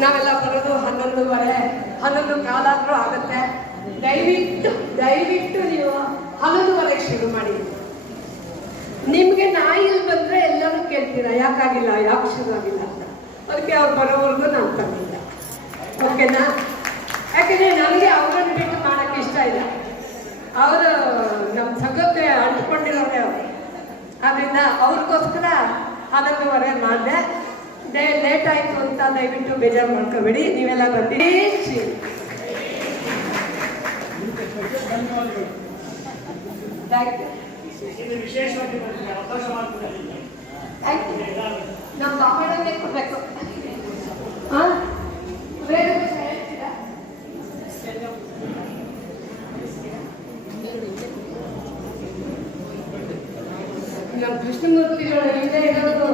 ನಾವೆಲ್ಲ ಬರೋದು 11:30 ಕಾಲಾದರೂ ಆಗುತ್ತೆ. ದಯವಿಟ್ಟು ನೀವು 11:30 ಶುರು ಮಾಡಿ. ನಿಮಗೆ ನಾಯಿಲ್ ಬಂದರೆ ಎಲ್ಲರೂ ಕೇಳ್ತೀರಾ ಯಾಕಾಗಿಲ್ಲ, ಯಾಕೆ ಶುರು ಆಗಿಲ್ಲ ಅಂತ. ಅದಕ್ಕೆ ಅವ್ರು ಬರೋವರೆಗೂ ನಾನು ತಂದಿಲ್ಲ. ಓಕೆನಾ? ಯಾಕೆಂದರೆ ನನಗೆ ಅವ್ರನ್ನ ಬಿಟ್ಟು ಮಾಡೋಕ್ಕೆ ಇಷ್ಟ ಇಲ್ಲ. ಅವರು ನಮ್ಮ ಸಂಘಕ್ಕೆ ಅಂಟ್ಕೊಂಡಿರೋರೆ ಅವರು. ಆದ್ದರಿಂದ ಅವ್ರಿಗೋಸ್ಕರ 11:30 ಮಾಡಿದೆ. ಲೇಟ್ ಆಯಿತು ಅಂತ ದಯವಿಟ್ಟು ಬೇಜಾರು ಮಾಡ್ಕೋಬೇಡಿ. ನೀವೆಲ್ಲ ಬಂದಿರಿ. ನಮ್ಮ ಕಾಪಾಡೋದೇ ಕೊಡಬೇಕು. ಹಾಂ, ನಮ್ಮ ಕೃಷ್ಣಮೂರ್ತಿಗಳು ಹಿಂದೆ ಇರೋದು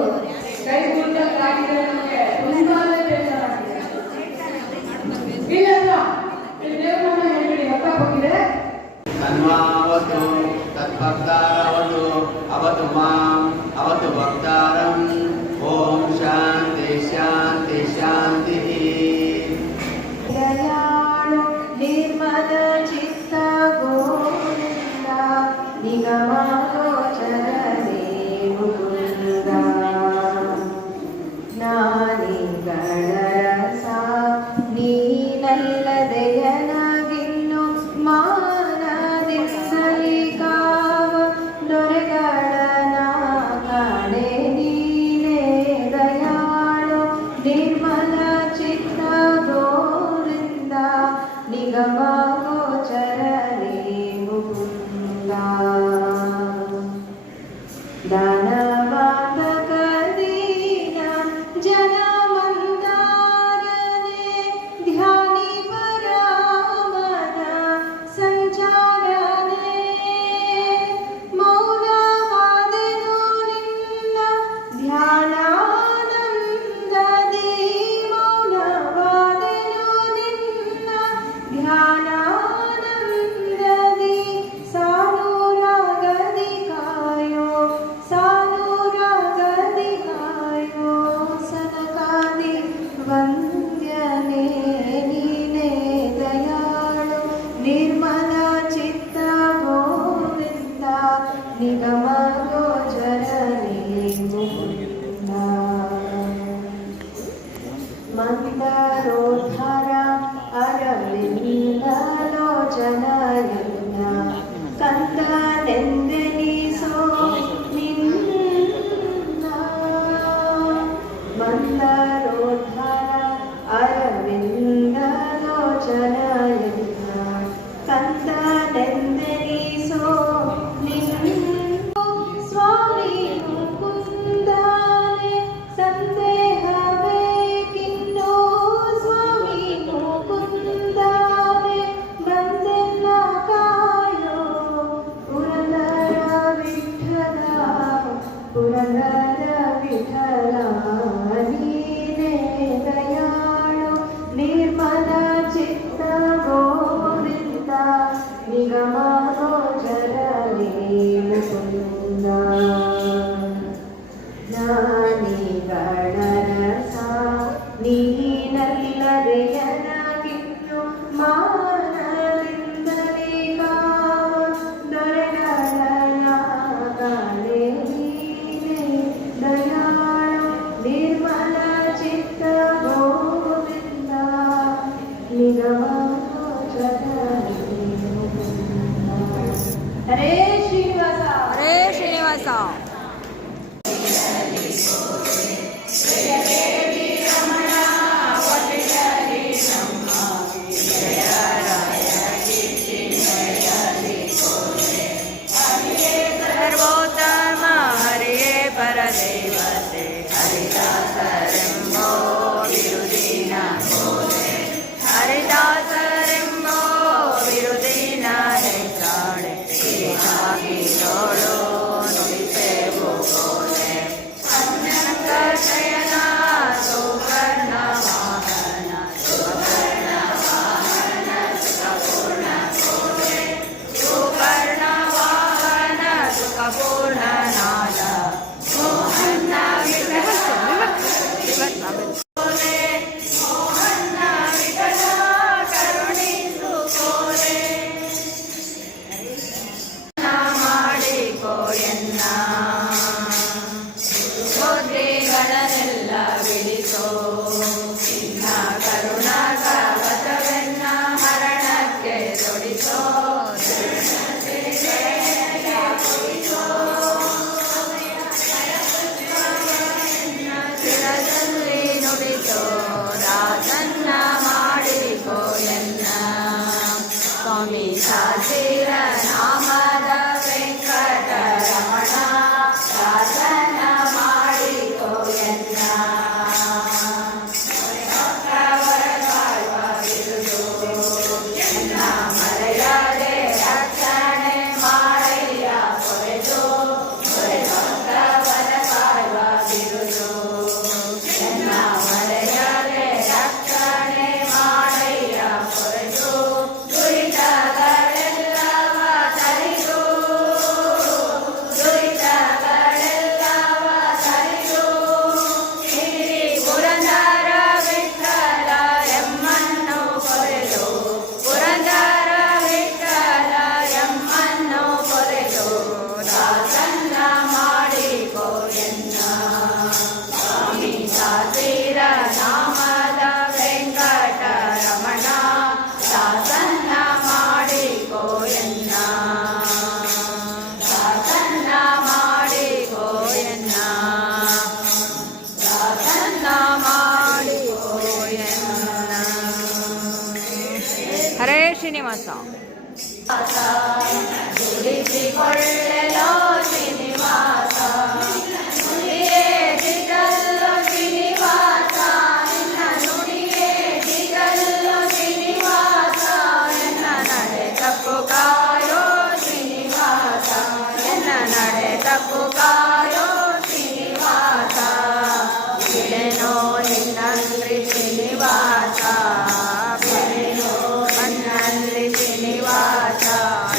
ಕೈ ಮುಂದಾಗಿದೆ. ನಮಗೆ ತುಂಬಾನೇ ಬೇಜಾರಾಗಿದೆ. ಇಲ್ಲ ದೇವರನ್ನ ಹೇಳ್ಬಿಡಿ, ಹೊತ್ತಾಗೋಗಿದೆ. ತನ್ವಾವತು ತತ್ಭಕ್ತಾರವತು ಅವತು ಮಾಂ ಅವತು ಭಕ್ತಾರಂ. ಓಂ ಶಾಂತಿ ಶಾಂತಿ ಶಾಂತಿ. ದಯಾಳು ನಿರ್ಮಲ ಚಿತ್ತ ಗೋವಿಂದ ನಿಗಮಗೋಚರನೇ ಮುಕುಂದ. ಜ್ಞಾನಿಗಳ ರಸ ನೀನಲ್ಲದೆಯನಾಗಿನ್ನು ಮಾನದಿಂದಲೀ ಕಾವ ದೊರೆಗಳನ ಕಾಣೆ ನೀನೇ. ದಯಾಳು ನಿರ್ಮಲ ಚಿತ್ತ ಗೋವಿಂದ ನಿಗಮಗೋಚರನೇ ಮುಕುಂದ. ದಾನವಾದಕ ದೀನ ಜನಮಂದಾರನೆ ಧ್ಯಾನಿ ಪರಾಮನ ಸಂಚಾರನೆ. ಮೌನವಾದೆನು ನಿನ್ನ ಧ್ಯಾನಾನಂದದಿ. ಮೌನವಾದೆನು ನಿನ್ನ ಧ್ಯಾನಾನಂದದಿ. ಸಾನುರಾಗದಿ ಕಾಯೋ ಸಾನುರಾಗದಿ ಕಾಯೋ ಸನಕಾದಿ ವಂದ್ಯನೇ ನೀನೇ. ದಯಾಳು ನಿರ್ಮಲ ಚಿತ್ತ ಗೋವಿಂದ ನಿಗಮಗೋಚರನೇ ಮುಕುಂದ. ಮಂದರೋದ್ಧರ ಅರವಿಂದಲೋಚನಯನ್ನ ಕಂದನೆಂದೆನಿಸೋ ನಿನ್ನ. ಮಂದರೋದ್ಧರ ಅರವಿಂದಲೋಚನಯನ್ನ ಕಂದನೆಂದೆನಿಸೋ ನಿನ್ನ. ಸ್ವಾಮಿ ಮುಕುಂದನೆ ಸಂದೇಹವೇಕಿನ್ನೋ. ಸ್ವಾಮಿ ಮುಕುಂದನೆ ಬಂದೆಲ್ಲ ಕಾಯೋ. ಪುರಂದರ ವಿಠಲ ಪುರಂದರ ವಿಠಲ ನೀನೇ. ದಯಾಳು ನಿರ್ಮಲ ಚಿತ್ತ ಗೋವಿಂದ ನಿಗಮಗೋಚರನೇ ಮುಕುಂದ. ಜ್ಞಾನಿಗಳ ರಸ ನೀನಲ್ಲದೆಯನಾಗಿನ್ನು ಮಾನದಿಂದಲೇ ಕಾವ ದೊರೆಗಳನ ಕಾಣೆ ನೀನೇ. ದಯಾಳು ನಿರ್ಮಲ ಚಿತ್ತ ಗೋವಿಂದ ನಿಗಮಗೋಚರನೇ ಮುಕುಂದ. ಹರೇ ಶ್ರೀನಿವಾಸ. ಹರೇ ಶ್ರೀನಿವಾಸ. ಸರ್ವೋತ್ತಮ ಹರಿಯೇ ಪರದೇವತೆ ಹರಿದಾಸರೆಂಬೋ ಬಿರುದಿನ ಕೋರೆ. ಹರಿದಾಸರೆಂಬೋ ಬಿರುದಿನ ಹೆಚ್ಚಾಳೆ ಹೀಗಾಗಿರೋಳು ನುಡಿಸೇವ ಶ್ರೀನಿವಾಸ. ನುಡಿಸಿಕೊಳ್ಳೆಲೋ ಶ್ರೀನಿವಾಸ, ನುಡಿಯೇ ದಿಗಲ್ಲೋ ಶ್ರೀನಿವಾಸ, ನಿನ್ನ ನುಡಿಯೇ ದಿಗಲ್ಲೋ ಶ್ರೀನಿವಾಸ, ಎನ್ನ ನಡೆ ತಪ್ಪು ಕಾಯೋ ಶ್ರೀನಿವಾಸ, ಎನ್ನ ನಡೆ ತಪ್ಪು ಕಾಯೋ ಶ್ರೀನಿವಾಸ, ಬಿಡೆನೋ ನಿನ್ನಂದ್ರಿ ಶ್ರೀನಿವಾಸ, ಬಿಡೆನೋ ನನ್ನಂದ್ರಿ ಶ್ರೀನಿವಾಸ,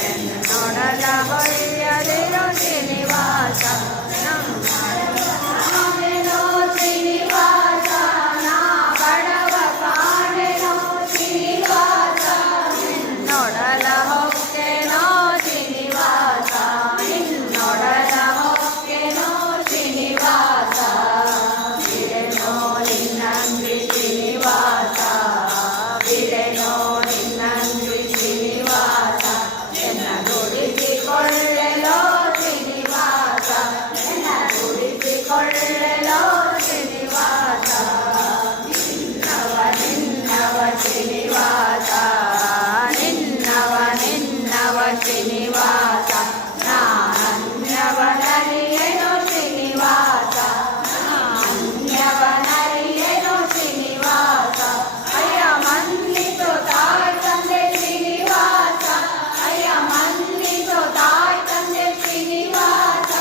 ಎನ್ನ ನೋಡದ ಹೊಳೆಯದಿರೋ ಶ್ರೀನಿವಾಸ, ಕಾಣೆನೋ ಶ್ರೀನಿವಾಸ, ನಾ ಬಡವ ಕಾಣೆನೋ ಶ್ರೀನಿವಾಸ, ನೋಡಲ ಹೊಕ್ಕೇನೋ ಶ್ರೀನಿವಾಸ, ನಿನ್ನೊಡಲ ಹೊಕ್ಕೆನೋ ಶ್ರೀನಿವಾಸ, ಬಿಡೆನೋ ನಿನ್ನಂದ್ರಿ ಶ್ರೀನಿವಾಸ, ಬಿಡೆನೋ ನಿನ್ನಂದ್ರಿ ಶ್ರೀನಿವಾಸ, ಎನ್ನ ದುಡಿಸಿಕೊಳ್ಳೆಲೋ ಶ್ರೀನಿವಾಸ, ಎನ್ನ ದುಡಿಸಿಕೊಳ್ಳೆಲೋ ಶ್ರೀನಿವಾಸ, ನಿನ್ನವ ನಿನ್ನವ ಶ್ರೀನಿವಾಸ, ನಿನ್ನವ ನಿನ್ನವ ಶ್ರೀನಿವಾಸ, ನಾನ್ಯವನರಿಯೇನೋ ಶ್ರೀನಿವಾಸ, ಅನ್ಯವನರಿಯೇನೋ ಶ್ರೀನಿವಾಸ, ಅಯ್ಯ ಮನ್ನಿತು ತಾಯ್ ತಂದೆ ಶ್ರೀನಿವಾಸ, ಅಯ್ಯ ಮನ್ನಿಸು ತಾಯ್ ತಂದೆ ಶ್ರೀನಿವಾಸ,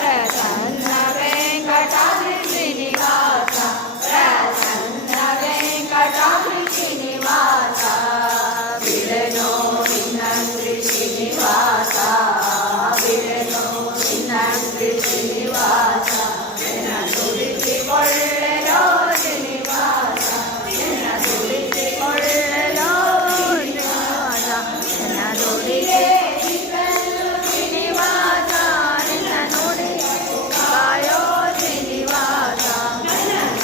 ಪ್ರಸನ್ನ ವೆಂಕಟಾದ್ರಿ ಶ್ರೀನಿವಾಸ, ಪ್ರಸನ್ನ ವೆಂಕಟಾದ್ರಿ ಶ್ರೀನಿವಾಸ, ಬಿಡೆನೋ ನಿನ್ನಂದ್ರಿ ಶ್ರೀನಿವಾಸ, ಬಿಡೆನೋ ನಿನ್ನಂದ್ರಿ ಶ್ರೀನಿವಾಸ, ಎನ್ನ ದುಡಿಸಿಕೊಳ್ಳೆಲೋ ಶ್ರೀನಿವಾಸ, ಎನ್ನ ದುಡಿಸಿಕೊಳ್ಳೆಲೋ ಶ್ರೀನಿವಾಸ, ಎನ್ನ ದುಡಿಗೆ ದಿಗಲ್ಲು ಶ್ರೀನಿವಾಸ, ನಿನ್ನ ನುಡಿ ಕಾಯೋ ಶ್ರೀನಿವಾಸ,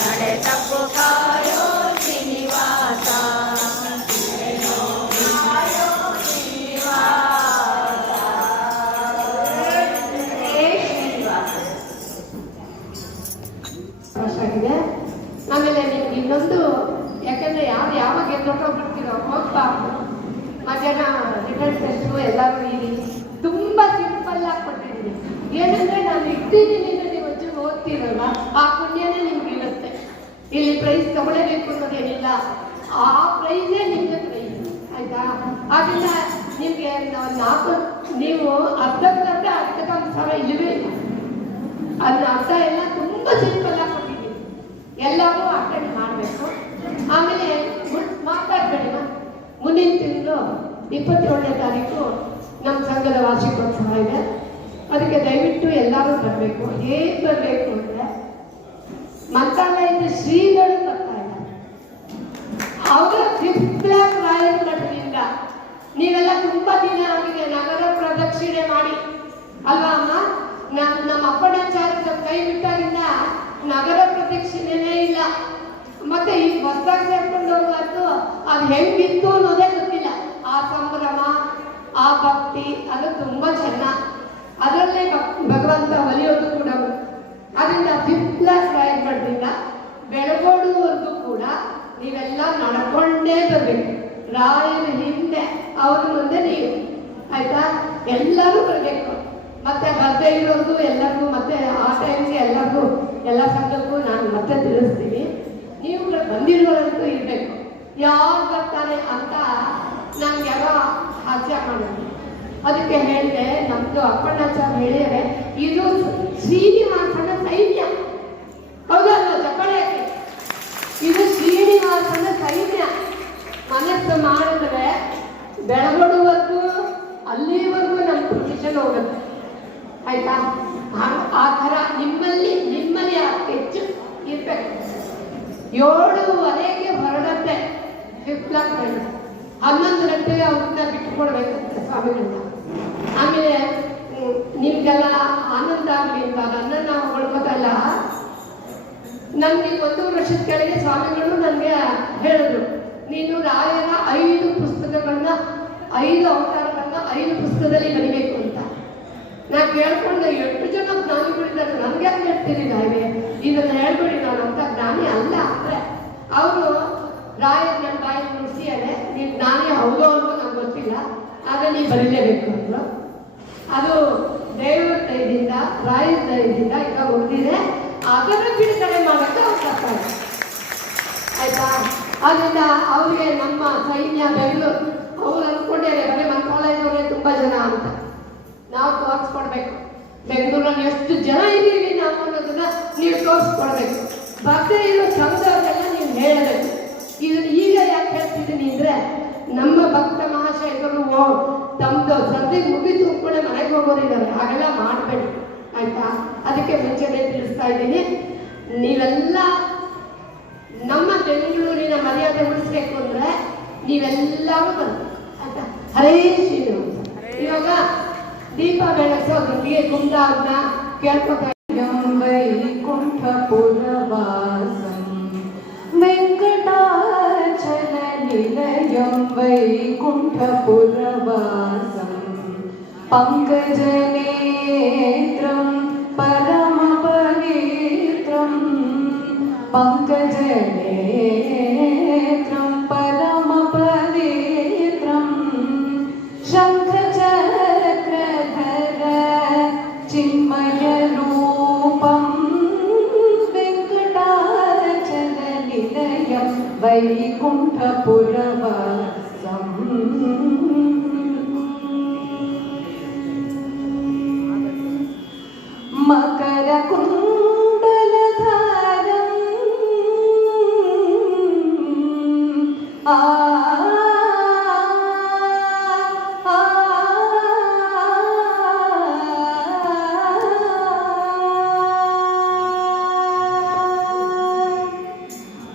ನಡೆ ತಪ್ಪು ಕಾಯೋ ಶ್ರೀನಿವಾಸ, ಹೇ ಶ್ರೀನಿವಾಸ. ಆಗಿದೆ. ಆಮೇಲೆ ನಿಮ್ಗೆ ಇನ್ನೊಂದು, ಯಾಕಂದ್ರೆ ಯಾರು ಯಾವಾಗ ಎದ್ದೊಟ್ಟೋಗ್ಬಿಡ್ತೀರೋ ಹೋಗ್ಬಾರ್ದು. ಮಧ್ಯಾಹ್ನ ರಿಟರ್ನ್ ಟೆಸ್ಟು ಎಲ್ಲರೂ ಇರಿ. ತುಂಬಾ ಸಿಂಪಲ್ ಆಗಿ ಕೊಟ್ಟಿದ್ದೀನಿ. ಏನಂದ್ರೆ ನಾನು ಇಟ್ಟಿದ್ದೀನಿ, ನೀವು ಒಂಚೂರು ಓದ್ತೀರಲ್ವ, ಆ ಪುಣ್ಯನೇ ನಿಮ್ಗೆ ಇರುತ್ತೆ. ಇಲ್ಲಿ ಪ್ರೈಸ್ ತಗೊಳ್ಳೇಬೇಕು ಅನ್ನೋದೇನಿಲ್ಲ, ಆ ಪ್ರೈಸೇ ನಿಮ್ಗೆ ಪ್ರೈಸ್, ಆಯ್ತಾ? ಅದನ್ನ ನಿಮ್ಗೆ ನಾಲ್ಕು ನೀವು ಅರ್ಧಕ್ಕರ್ಧ ಅರ್ಧಕ್ಕಂಶ ಇಲ್ಲವೇ ಇಲ್ಲ. ಅದ್ರ ಅರ್ಥ ಎಲ್ಲ ತುಂಬಾ ಸಿಂಪಲ್ ಆಗಿ ಕೊಟ್ಟಿದ್ದೀನಿ, ಎಲ್ಲರೂ ಅಟೆಂಡ್ ಮಾಡಬೇಕು. ಆಮೇಲೆ ಮಾತಾಡ್ಬೇಡಿ. ಮುಂದಿನ ತಿಂಗಳು 27ನೇ ತಾರೀಕು ನಮ್ಮ ಸಂಘದ ವಾರ್ಷಿಕೋತ್ಸವ ಇದೆ. ಅದಕ್ಕೆ ದಯವಿಟ್ಟು ಎಲ್ಲರೂ ಬರಬೇಕು. ಹೇಗೆ ಬರಬೇಕು ಅಂದರೆ, ಮಂತ್ರಾಲಯದ ಶ್ರೀಗಳು ಬರ್ತಾ ಇದ್ದಾರೆ. ಅವರ 5th ಬ್ಲಾಕ್ ರಾಯಲ್ ಮಠದಿಂದ ನೀವೆಲ್ಲ ತುಂಬಾ ದಿನ ಆಗಿದೆ ನಗರ ಪ್ರದಕ್ಷಿಣೆ ಮಾಡಿ ಅಲ್ವಾ ಅಮ್ಮ? ನಮ್ಮ ಅಪ್ಪಣಾಚಾರ್ಯ ಕೈ ಬಿಟ್ಟಾಗಿಂದ ನಗರ ಪ್ರದಕ್ಷಿಣೆನೇ ಇಲ್ಲ. ಮತ್ತೆ ಈಗ ಹೊಸದಾಗಿ ಸೇರ್ಕೊಂಡು ಹೋಗುವಂತೂ ಅದು ಹೆಂಗಿತ್ತು ಅನ್ನೋದೇ ಗೊತ್ತಿಲ್ಲ. ಆ ಸಂಭ್ರಮ, ಆ ಭಕ್ತಿ, ಅದು ತುಂಬಾ ಚೆನ್ನ. ಅದರಲ್ಲೇ ಭಗವಂತ ಒಲಿಯೋದು ಕೂಡ. ಅದರಿಂದ 5th ಕ್ಲಾಸ್ ರಾಯಲ್ ಮಠದಿಂದ ಬೆಳಗೋಡುವರೆಗೂ ಕೂಡ ನೀವೆಲ್ಲ ನಡ್ಕೊಂಡೇ ಬರ್ಬೇಕು. ರಾಯರ ಹಿಂದೆ, ಅವ್ರ ಮುಂದೆ ನೀವು, ಆಯ್ತಾ? ಎಲ್ಲರೂ ಬರಬೇಕು. ಮತ್ತೆ ಬರ್ದೇ ಇರೋದು ಎಲ್ಲರಿಗೂ, ಮತ್ತೆ ಆ ಟೈಮ್ಗೆ ಎಲ್ಲರಿಗೂ, ಎಲ್ಲ ಸಂಘಕ್ಕೂ ನಾನು ಮತ್ತೆ ತಿಳಿಸ್ತೀನಿ. ನೀವು ಬಂದಿರೋರಂತೂ ಇರಬೇಕು. ಯಾರು ಬರ್ತಾರೆ ಅಂತ ನಮ್ಗೆ ಯಾರೋ ಹಾಸ್ಯ ಮಾಡೋದು. ಅದಕ್ಕೆ ಹೇಳಿದೆ, ನಮ್ದು ಅಪ್ಪಣ್ಣಾಚಾರ್ಯ ಹೇಳಿದರೆ ಇದು ಶ್ರೀನಿವಾಸನ ಸೈನ್ಯ. ಹೌದಲ್ಲ? ಚಪ್ಪಾಳೆ ಹಾಕಿ. ಇದು ಶ್ರೀನಿವಾಸನ ಸೈನ್ಯ. ಮನಸ್ಸು ಮಾಡಿದ್ರೆ ಬೆಳಗೊಡುವರೆಗೂ ಅಲ್ಲಿವರೆಗೂ ನಮ್ಮ ಪ್ರೊಫೆಷನ್ ಹೋಗುತ್ತೆ, ಆಯ್ತಾ? ಆ ಥರ ನಿಮ್ಮಲ್ಲಿ ಹೆಚ್ಚು ಇರ್ಬೇಕು. 7:15ಗೆ ಹೊರಡತ್ತೆ 5th ಬ್ಲಾಕ್. 11 ಗಂಟೆಗೆ ಅವ್ರನ್ನ ಬಿಟ್ಟುಕೊಡ್ಬೇಕಂತೆ ಸ್ವಾಮಿಗಳನ್ನ. ಆಮೇಲೆ ನಿಮ್ಗೆಲ್ಲ ಆನಂದ ಆಗಲಿ ಅಂತ ನನ್ನ ನಾವು ಹೊಳ್ಕೋತಲ್ಲ. ನನಗೆ 1 ವರ್ಷದ ಕೆಳಗೆ ಸ್ವಾಮಿಗಳು ನನಗೆ ಹೇಳಿದ್ರು, ನೀನು ರಾಯರ 5 ಪುಸ್ತಕಗಳನ್ನ, 5 ಅವತಾರಗಳನ್ನ 5 ಪುಸ್ತಕದಲ್ಲಿ ಬರಿಬೇಕು ಅಂತ. ನಾನು ಕೇಳ್ಕೊಂಡೆ, 8 ಜನ ಜ್ಞಾನಿಗಳಿದ್ದಾರೆ, ನನ್ಗೆ ಯಾಕೆ ಹೇಳ್ತೀರಿ ರಾಯರೇ ಇದನ್ನ ಹೇಳ್ಬೇಡಿ, ನಾನು ಅಂತ ಜ್ಞಾನಿ ಅಲ್ಲ ಅಂದ್ರೆ ಅವರು ರಾಯರ್ ನನ್ನ ಬಾಯಲ್ಲಿ ನುಡಿಸಿಯಾರೆ, ನೀನು ಜ್ಞಾನಿ ಹೌದು ಅನ್ನೋ ಮಾಡ್ತೀಯಾ, ಆಗ ನೀವು ಬರೀಲೇಬೇಕು ಅಂದರು. ಅದು ದೇವರ ದಯದಿಂದ, ರಾಯರ ದಯದಿಂದ ಈಗ ಉಳಿದಿದೆ. ಅದನ್ನು ಬಿಡುಗಡೆ ಮಾಡೋಕ್ಕೆ ಅವಕಾಶ ಇದೆ. ಆಯ್ತಾ? ಅದರಿಂದ ಅವರಿಗೆ ನಮ್ಮ ಸೈನ್ಯ ಬೆಂಗಳೂರು ಅವ್ರು ಅಂದ್ಕೊಂಡಿದ್ದಾರೆ ಬರೀ ನಮ್ಮ ಕಾಲೇಜವ್ರೆ ತುಂಬ ಜನ ಅಂತ. ನಾವು ತೋರಿಸ್ಕೊಡ್ಬೇಕು ಬೆಂಗಳೂರಲ್ಲಿ ಎಷ್ಟು ಜನ ಇದ್ದೀವಿ ನಾವು ಅನ್ನೋದನ್ನ ನೀವು ತೋರಿಸ್ಕೊಡ್ಬೇಕು. ಭಕ್ತರು ಇರೋ ಸಂಘವರೆಲ್ಲ ನೀವು ಹೇಳಬೇಕು. ಇದನ್ನು ಈಗ ಯಾಕೆ ಹೇಳ್ತಿದ್ದೀನಿ ಅಂದರೆ, ನಮ್ಮ ಭಕ್ತ ಮಹಾಶಯರು ತಮ್ಮದು ಸಂಧಿ ಮುಗಿದು ಕೂಡ ಮನೆಗೆ ಹೋಗೋರಿದ್ದಾರೆ, ಹಾಗೆಲ್ಲ ಮಾಡಬೇಡಿ ಆಯ್ತಾ? ಅದಕ್ಕೆ ಮುಂಚೆನೇ ತಿಳಿಸ್ತಾ ಇದ್ದೀನಿ. ನೀವೆಲ್ಲ ನಮ್ಮ ಬೆಂಗಳೂರಿನ ಮರ್ಯಾದೆ ಉಳಿಸ್ಬೇಕು ಅಂದರೆ ನೀವೆಲ್ಲರೂ ಬನ್ನಿ ಆಯ್ತಾ? ಹರೇ ಶ್ರೀನಿವಾಸ. ಇವಾಗ ದೀಪ ಬೆಳಗ್ಸೋದೊಂದಿಗೆ ಕುಂದಾರ್ನ ಕೇಳ್ಕೊತಾ ವೈಕುಂಠಪುರವಾಸಂ ವೆಂಕಟಾಚಲ ನಿಲಯಂ ವೈಕುಂಠಪುರವಾಸಂ ಪಂಕಜನೇತ್ರಂ ಪರಮ ಪವಿತ್ರಂ ಪಂಕಜನೇತ್ರಂ ಪರಮ ಪವಿತ್ರಂ ಶಂಖಚಕ್ರಧರ ಚಿನ್ಮಯ ರೂಪಂ ವೆಂಕಟಾಚಲ ನಿಲಯಂ ವೈಕುಂಠಪುರವಾಸಂ ಮಕರ ಕುಂಡಲಧಾರಂ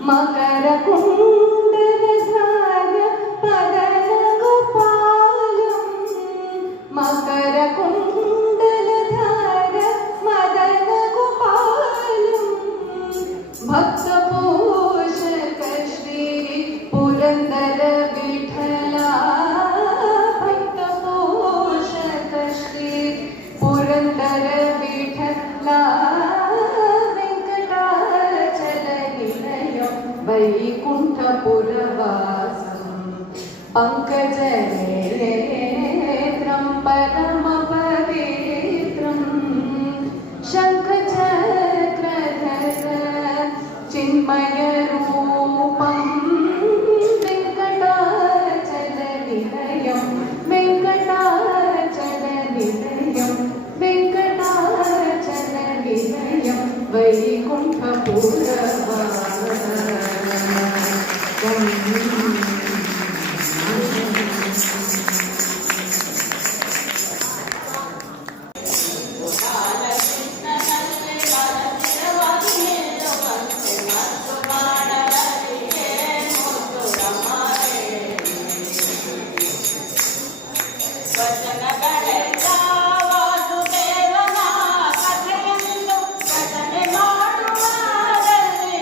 ಮಕರ ಕುಂಡಲಧಾರ ಪದನ ಗೋಪಾಲಂ ಮಕರ ಕುಂಡಲಧಾರ ಮದನ ಗೋಪಾಲಂ ಭಕ್ತ ಪೋಷಕ ಶ್ರೀ ಪುರಂದರ ವಿಠಲ ಭಕ್ತ ಪೋಷಕ ಶ್ರೀ ಪುರಂದರ ವಿಠಲ ವೆಂಕಟಾಚಲ ನಿಲಯಂ ವೈಕುಂಠಪುರವಾಸಂ ಪಂಕಜನೇತ್ರಂ ಪರಮ ಪವಿತ್ರಂ ಶಂಖಚಕ್ರಧರ ಚಿನ್ಮಯ ರೂಪಂ ವೆಂಕಟಾಚಲ ನಿಲಯಂ ವೆಂಕಟಾಚಲ ನಿಲಯಂ ವೆಂಕಟಾಚಲ ನಿಲಯಂ ವಾಸುದೇವನ ಕಥೆಯನ್ನು ಕಥನೆ ಮಾಡುವರಲ್ಲಿ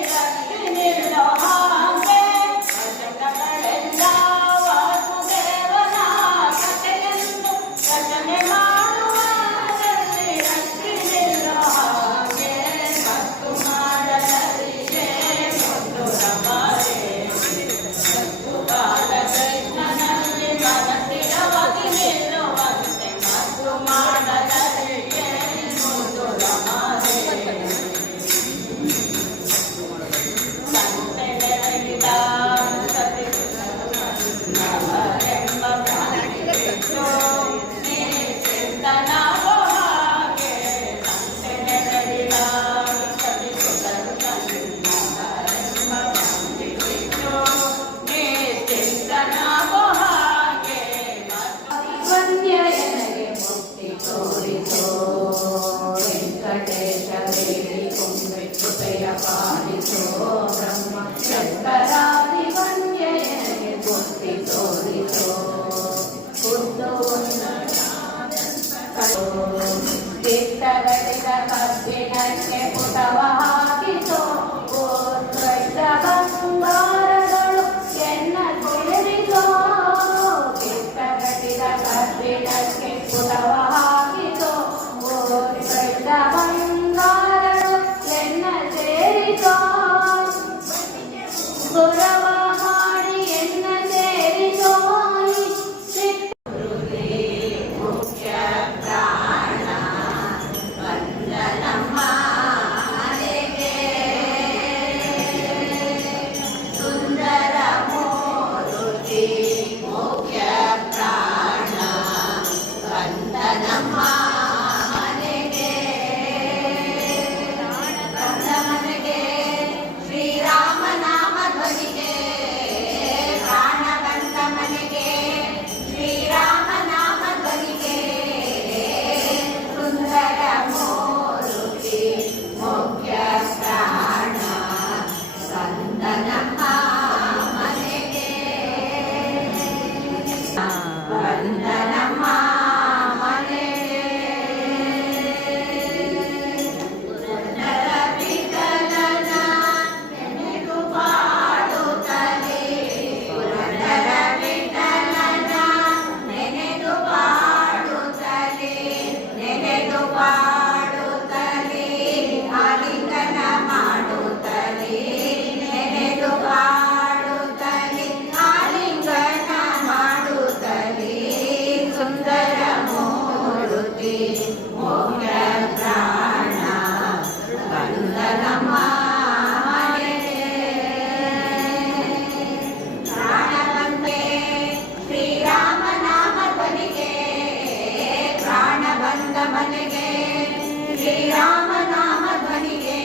ಶ್ರೀರಾಮ ನಾಮ ಧ್ವನಿಗೆ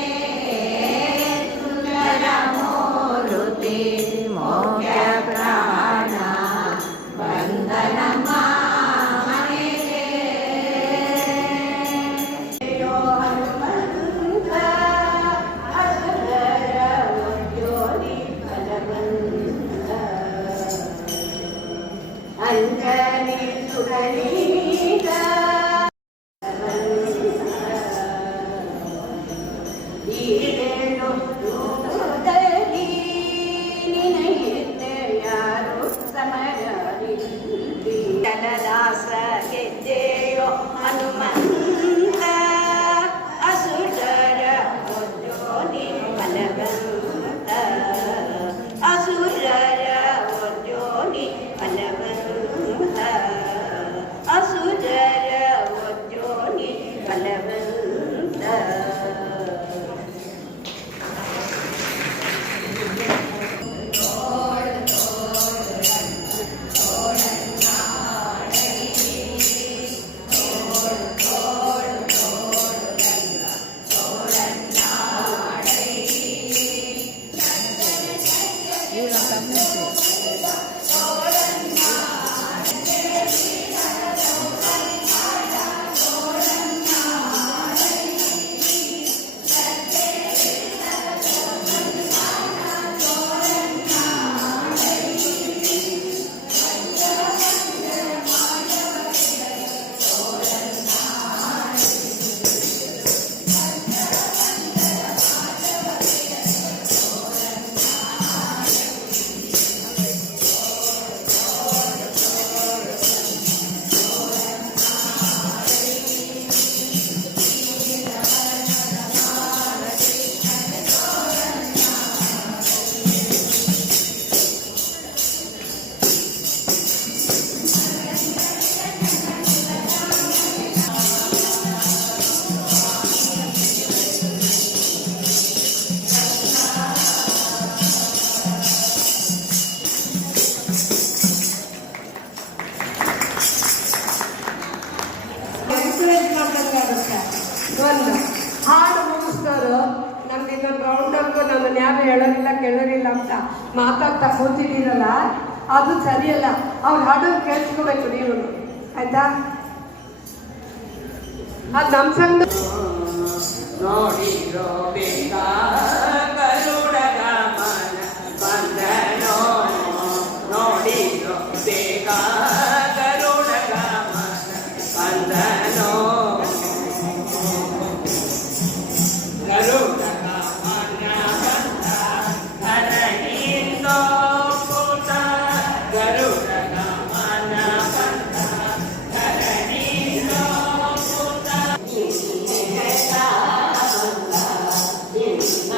ಸುಂದರ ಮೂರುತಿ ಮೋಕ್ಷ ಪ್ರಾಣ ಬಂದನಮ್ಮ ಮನೆಗೆ. ಜಯೋ ಹನುಮಂತ ಅಸುರರ ಉದ್ಯೋಗಿ ಬಲವಂತ ಅಂಜನಿ ಸುರನೀತ ಈರೇನು ರೂಪದಲ್ಲಿ ನಿನಗಿದ್ದೆ ಯಾರು ಸಮರವಿಲ್ಲಿ ಜನದಾಸ ಗೆದ್ದೆಯೋ ಹನುಮಂತ ಅಸುರರ ಒದ್ದೋನಿ ಬಲವಂತ ಅಸುರರ ಒದ್ದೋನಿ ಬಲವಂತ ಅಸುರರ ಒದ್ದೋನಿ ಬಲವಂತ. ಎನ್ಕರೇಜ್ ಮಾಡ್ದಂಗಾಗುತ್ತೆ. ಒಂದು ಹಾಡು ಮುಗಿಸ್ದವರು ನಮ್ದು ಇನ್ನೊಂದು ರೌಂಡರ್ಗೂ ನನ್ನನ್ನು ಯಾರು ಹೇಳೋರಿಲ್ಲ ಕೇಳೋರಿಲ್ಲ ಅಂತ ಮಾತಾಡ್ತಾ ಕೂತಿದ್ದೀರಲ್ಲ, ಅದು ಸರಿಯಲ್ಲ. ಅವ್ರು ಹಾಡೋದು ಕೇಳಿಸ್ಕೋಬೇಕು ನೀವು, ಆಯ್ತಾ? ಅದು ನಮ್ಮ ಸಂಘ ನೋಡಿರೋ ಬೇಗ ಗರುಡಗ ಮನ ಬಂದನೋ, ನೋಡಿರೋ ಬೇಗ ಗರುಡಗ ಮನ ಬಂದನೋ, ಗರುಡಗ ಮನ ಬಂದ ಧರಣಿಂದೋ ಪುಟ, ಗರುಡಗ ಮನ ಬಂದ ಧರಣಿಂದೋ ಪುಟ. ನಿನ್ನ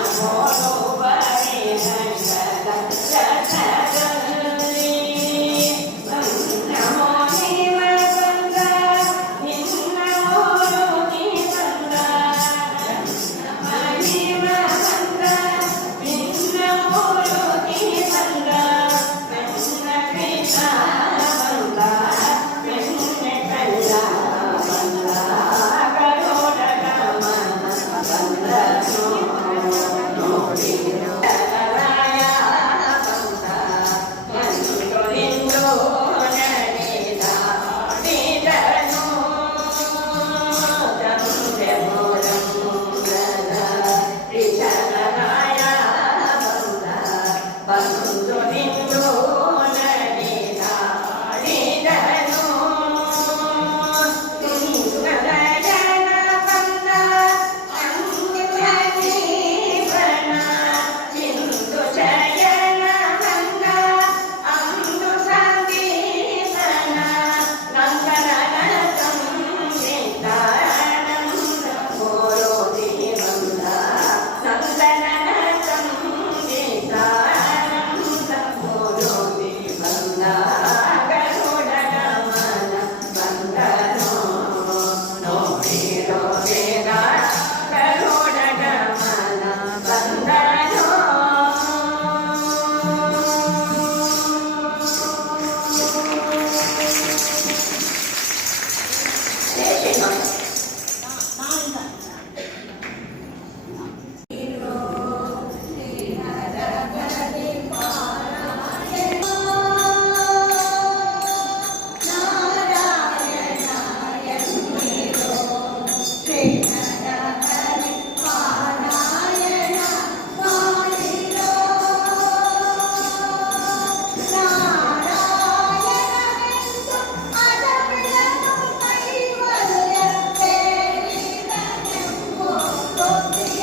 ಪುರಂದರ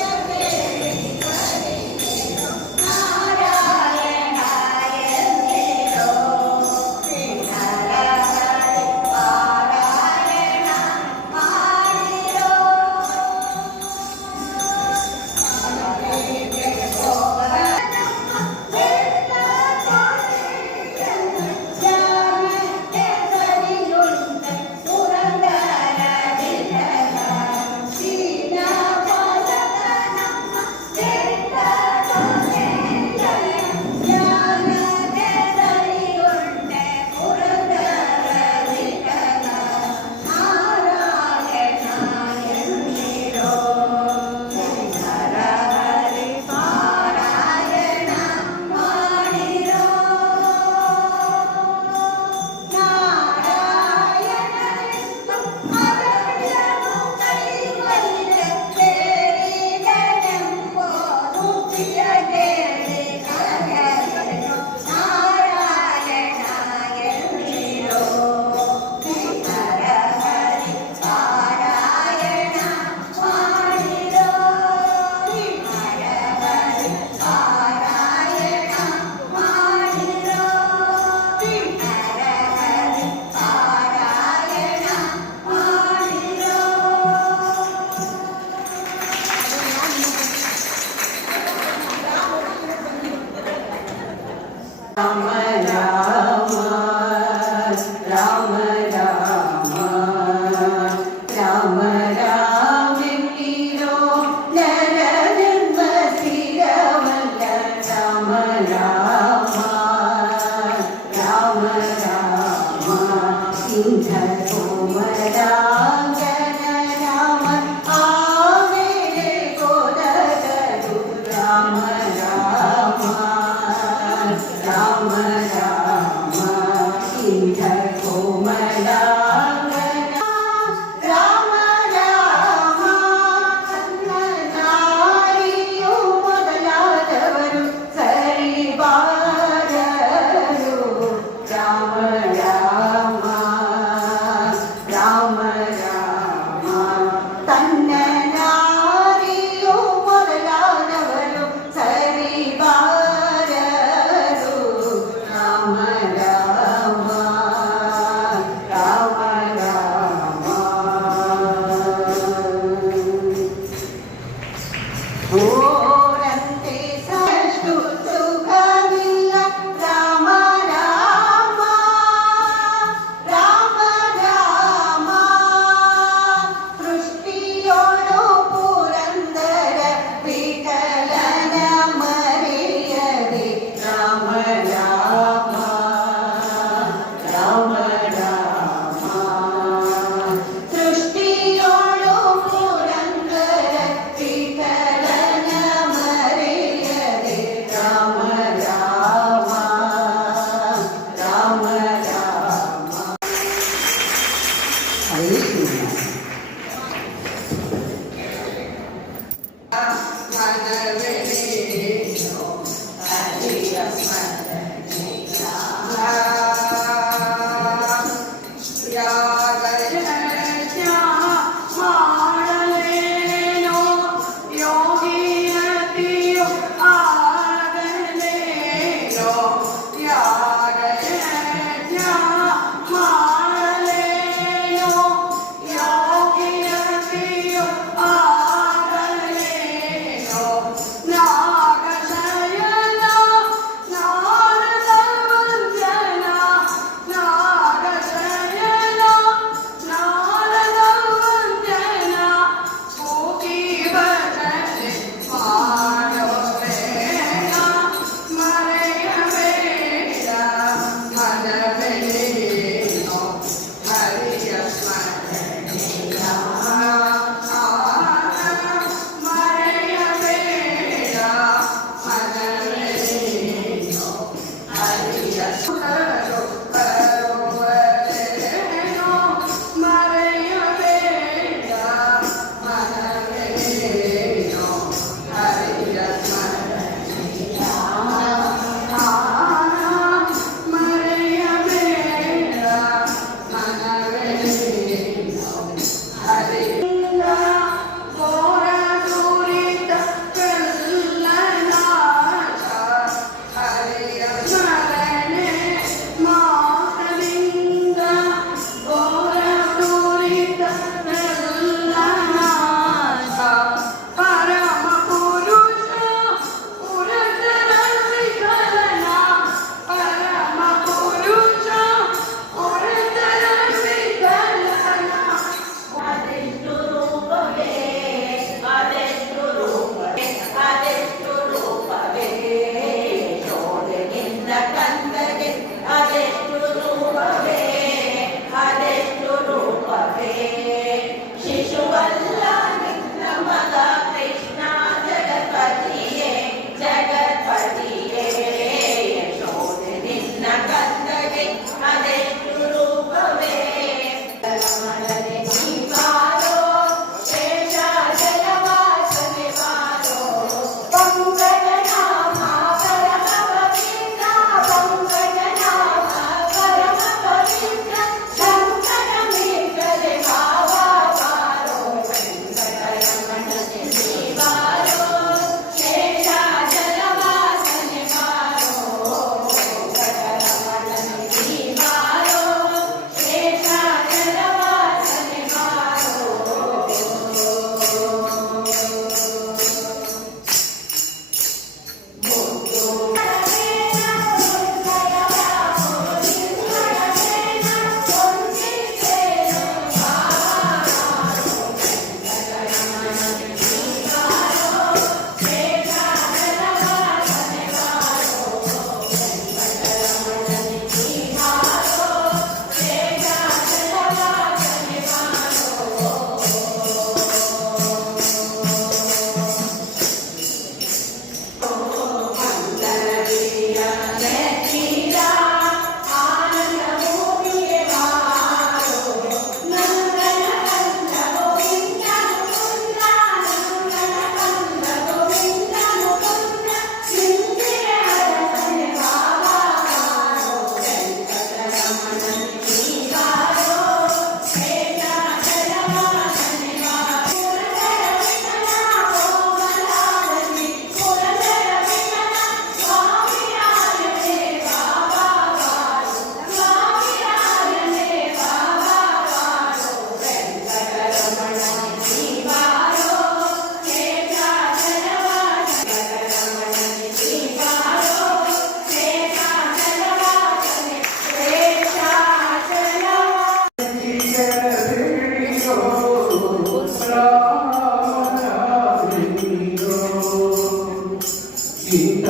ಇಂಥ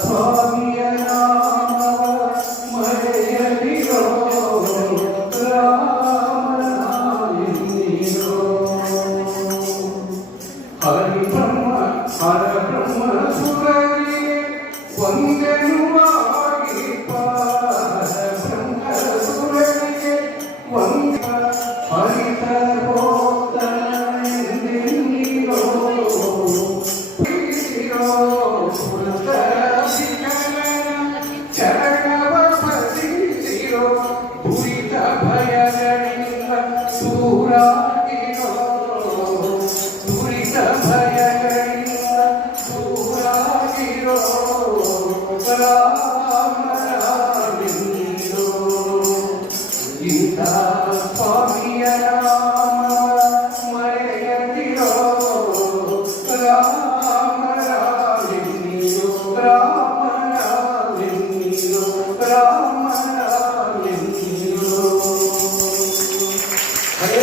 ಸ್ವಾಮಿಯ ನಾಮವ ಮರೆಯದಿರೋ ರಾಮನಾಮವೆನ್ನಿರೋ. ಹರಿಬ್ರಹ್ಮ ಹರಬ್ರಹ್ಮ ಸುರರಿಗೆ ವಂದನುವಾಗಿ ಪರಬ್ರಹ್ಮ ಸುರರಿಗೆ ವಂದ ಹರಿತರೋತ್ತನೆಂದೆನ್ನಿರೋ. ಚರಣವ ಭಜಿಸಿರೋ ದುರಿತ ಭಯಗಳಿಂದ ದೂರಾಗಿರೋ. ದುರಿತ ಭಯಗಳಿಂದ ದೂರಾಗಿರೋ. ರಾಮನಾಮವೆನ್ನಿರೋ. ಇಂಥ ಸ್ವಾಮಿಯ ನಾಮ ಮರೆಯದಿರೋ. ರಾಮನಾಮವೆನ್ನಿರೋ. ರಾಮನಾಮವೆನ್ನಿರೋ. ರಾಮನಾಮವೆನ್ನಿರೋ. ಹರೇ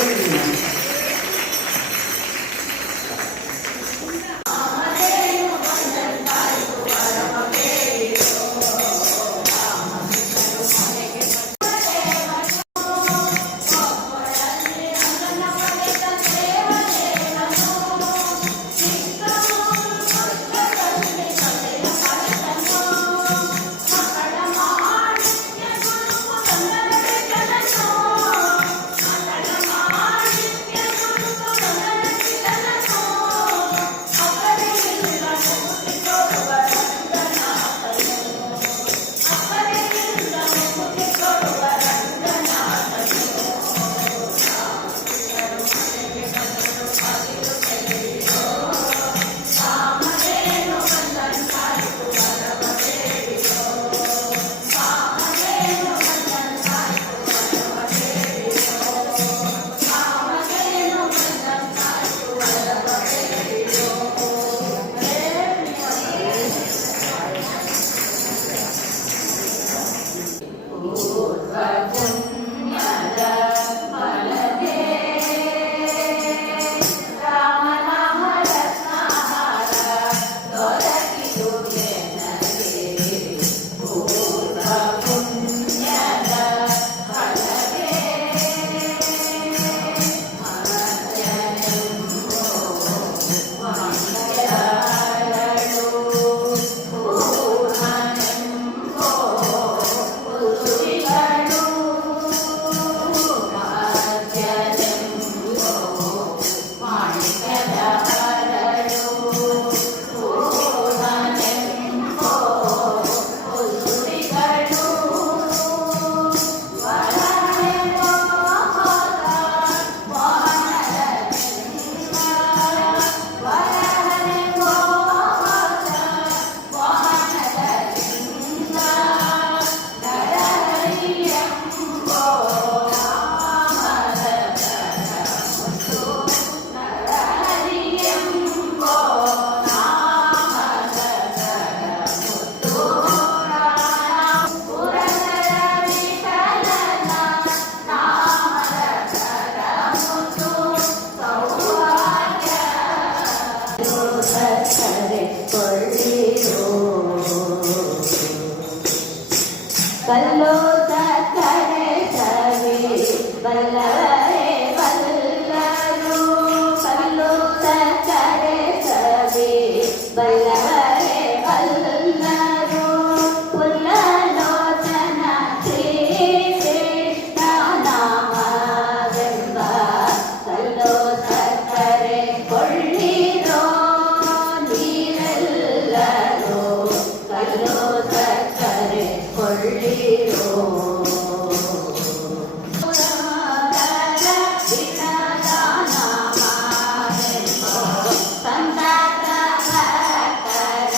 ಕಲ್ಲು ಸಕ್ಕರೆ ಸವಿ ಬಲ್ಲವರೇ ಬಲ್ಲರು. ಕಲ್ಲು ಸಕ್ಕರೆ ಸವಿ ಬಲ್ಲವರೇ ಬಲ್ಲರು. ಪುಲ್ಲಲೋಚನ ಶ್ರೀ ಕೃಷ್ಣ ನಾಮವೆಂಬ ಕಲ್ಲು ಸಕ್ಕರೆ ಕೊಳ್ಳಿರೋ ನೀರೆಲ್ಲರೂ. ಕಲ್ಲು ಸಕ್ಕರೆ ಕೊಳ್ಳಿರೋ. ಸಂತತ ಭಕ್ತರ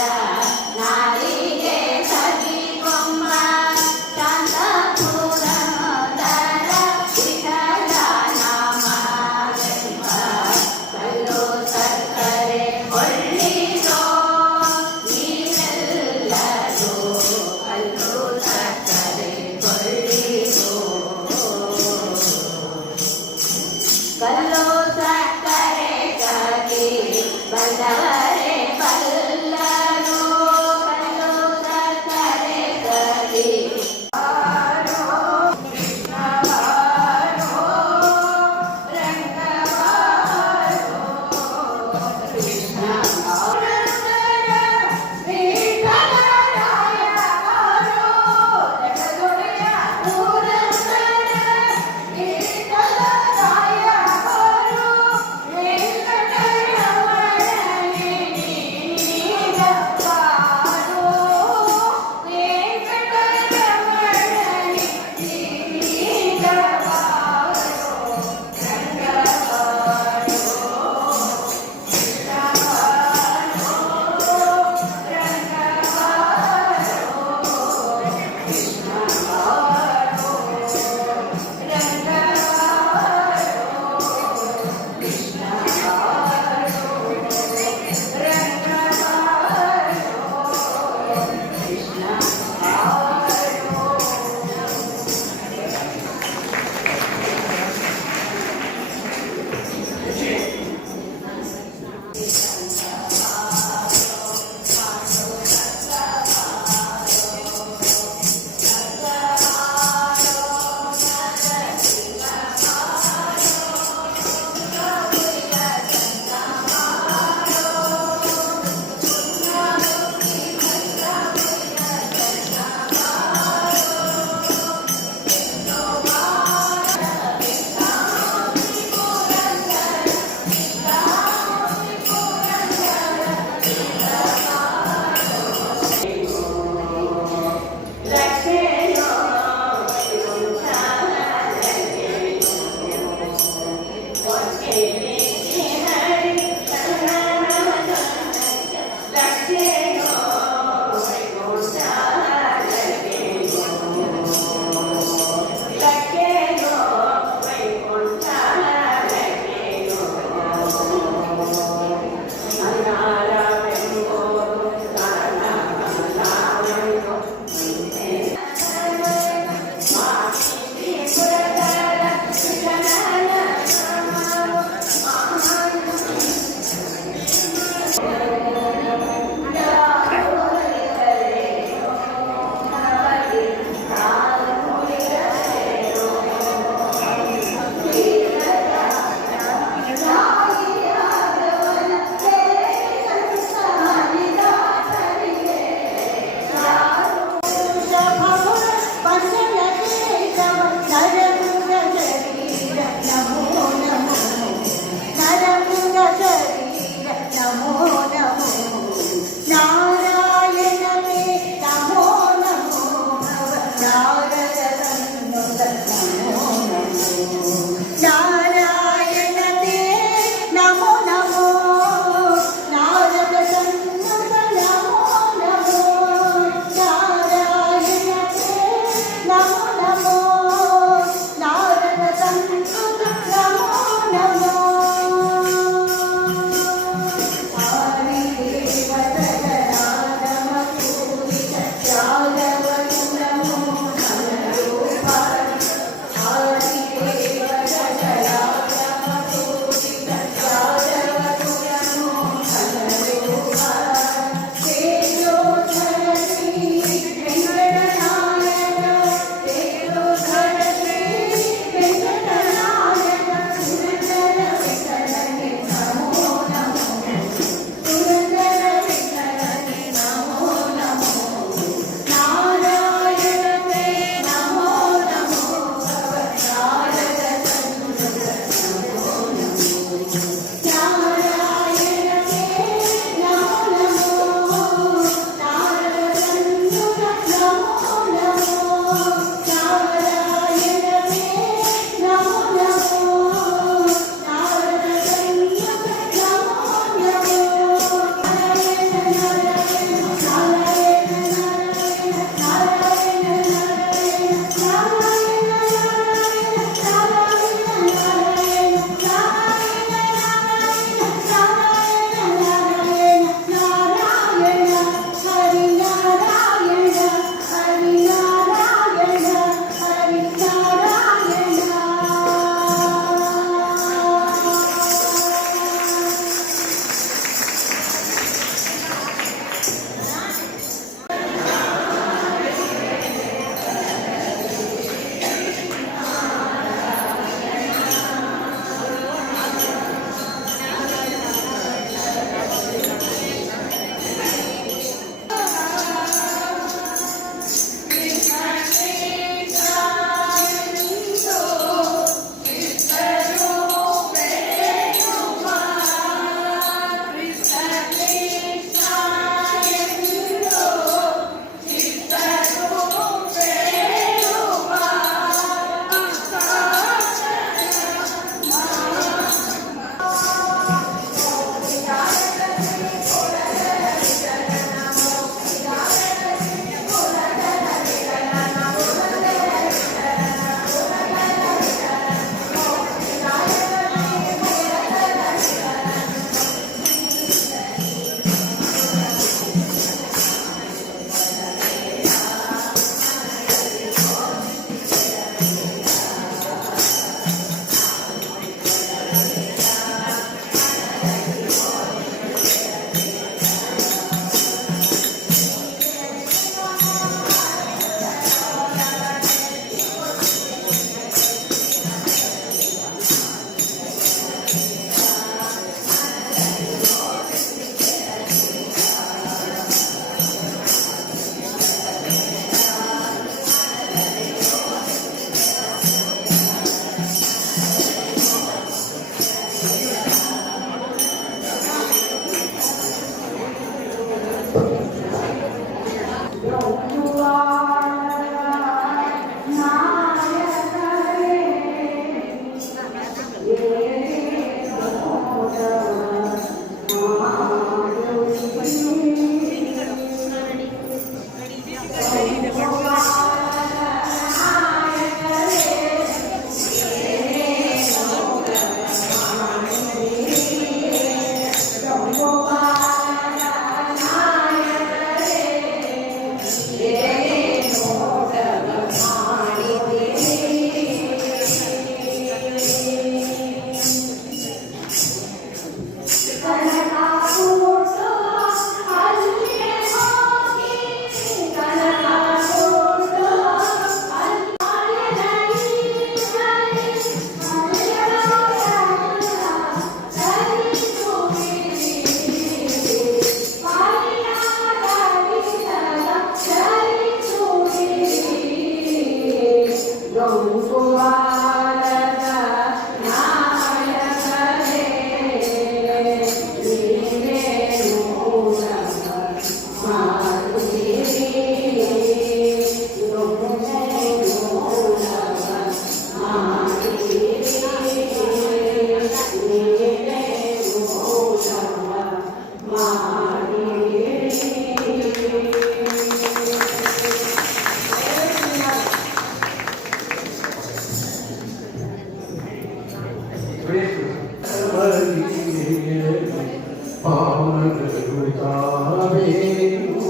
ಪಾಮರರುತ್ತಾವೇನು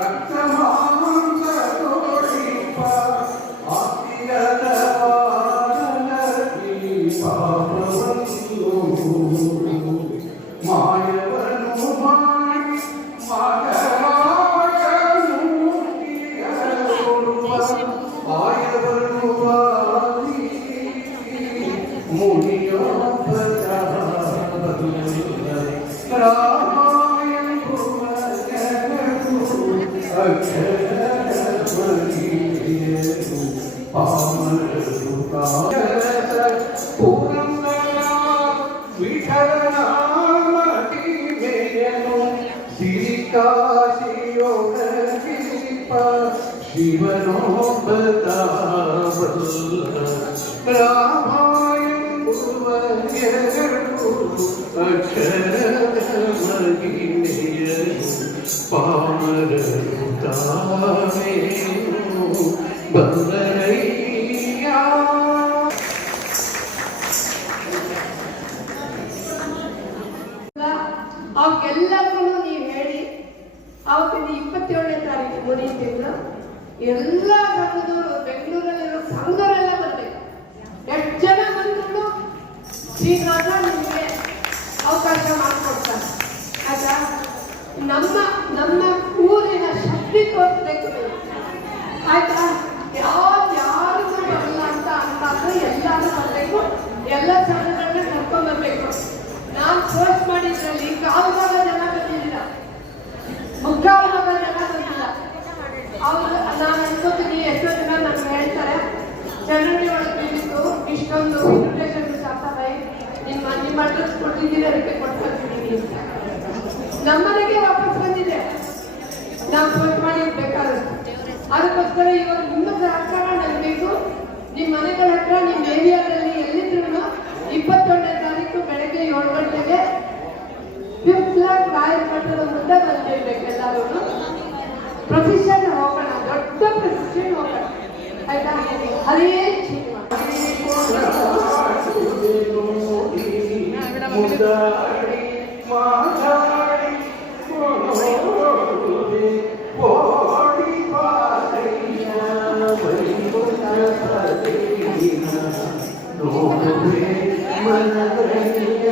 ರಕ್ತ ಮಾಂಸ ತೋಳಿಪ ಆತಿರದ ವಾದನದಿ ಪಾಪವನ್ನು ಮಾಯವನು ಮಾಡಿ ಮಾತನಾಡನು ಕೊಡುವ ಆಯವನು ವಾದಿ ಮುನಿಯೋಪದ ರಾಮಾಯಣ ಅಕ್ಷರಮಣಿಯರು ಪಾಮರರು ಪುರಂದರ ವಿಠಲನ ಮಹಿಮೆಯನು ಸಿರಿಕಾಶಿಯೊಳಗಿರಿಪ ಶಿವನೋಪದ ರಾಮಾಯಣ ಅಕ್ಷರ ಮಹಿಮೆಯರು ಪಾಮರರು ತಾವೇನು ಬಂದರಯ್ಯ. ಅವಕ್ಕೆಲ್ಲರಿಗೂ ನೀವು ಹೇಳಿ ಅವತ್ತಿನ 27ನೇ ತಾರೀಕು ಮುಂದಿನ ತಿಂಗಳು ಎಲ್ಲ ಸಂಘದವರು ಬೆಂಗಳೂರಲ್ಲಿರೋ ಸಂಘರೆಲ್ಲ ಬರಬೇಕು. ಎಷ್ಟು ಜನ ಬಂದ್ರು ಶ್ರೀನಿವಾಸ ನಿಮಗೆ ಅವಕಾಶ ಮಾಡಿಕೊಡ್ತಾರೆ ಆಯ್ತಾ. ನಮ್ಮ ಊರಿನ ಶಕ್ತಿ ತೋರಿಸ್ಬೇಕು ನೀವು ಆಯ್ತಾ. ಯಾರಿಗೂ ಬರಲ್ಲ ಅಂತಂದ್ರೆ ಎಲ್ಲರೂ ಬರಬೇಕು, ಎಲ್ಲ ಸಂಘಗಳನ್ನ ಕರ್ಕೊಂಡ್ಬರ್ಬೇಕು. ನಾನು ಪೋಸ್ಟ್ ಮಾಡಿದ್ರಲ್ಲಿ ಕಾಲು ಭಾಗ ಜನ ಬಂದಿಲ್ಲ, ಮುಕ್ಕಾಲು ಭಾಗ ಜನ ಬಂದಿಲ್ಲ. ಅವರು ನಾನು ಅನ್ಕೋತೀನಿ ಎಷ್ಟೋ ಜನ ನನಗೆ ಹೇಳ್ತಾರೆ ಚರಂಡಿ ಒಳಗೆ ಬಿದ್ದು ಇಷ್ಟೊಂದು ಇನ್ವಿಟೇಷನ್ ಸಾಕಾಯಿ ನಿಮ್ಮ ಅಡ್ರೆಸ್ ಕೊಟ್ಟಿದ್ದೀರಿ ಅದಕ್ಕೆ ಕೊಟ್ಬಿಟ್ಟಿದ್ದೀನಿ ಅಂತ. ನಮ್ಮನೆಗೆ ವಾಪಸ್ ಬಂದಿದೆ, ನಾವು ಪೋಸ್ಟ್ ಮಾಡಿರ್ಬೇಕಾದ್ರೆ. ಅದಕ್ಕೋಸ್ಕರ ಇವಾಗ ನಿಮ್ಮ ಸಹಕಾರ ನನಗೆ ಬೇಕು. ನಿಮ್ಮ ಮನೆಗಳ ಹತ್ರ ನಿಮ್ಮ ಏರಿಯಾದಲ್ಲಿ ಎಲ್ಲಿದ್ರು 21ನೇ ತಾರೀಕು ಬೆಳಗ್ಗೆ 7 ಗಂಟೆಗೆ 5th ಬ್ಲಾಕ್ ರಾಯಲ್ ಮಠದ ಮುಂದೆ ಬಂದಿರ್ಬೇಕು. ಎಲ್ಲರೂ ಪ್ರೊಫೆಷನ್ ಹೋಗೋಣ, ದೊಡ್ಡ ಪ್ರೊಫೆಷನ್ ಹೋಗೋಣ ಆಯ್ತಾ. ಹರೇ ಮುದ್ದಾಡಿ ಮಾತಾಡಿ ಓಡಿ ಪಾದಯ್ಯ ನೋಡುವೆ ಮನದಯ್ಯ.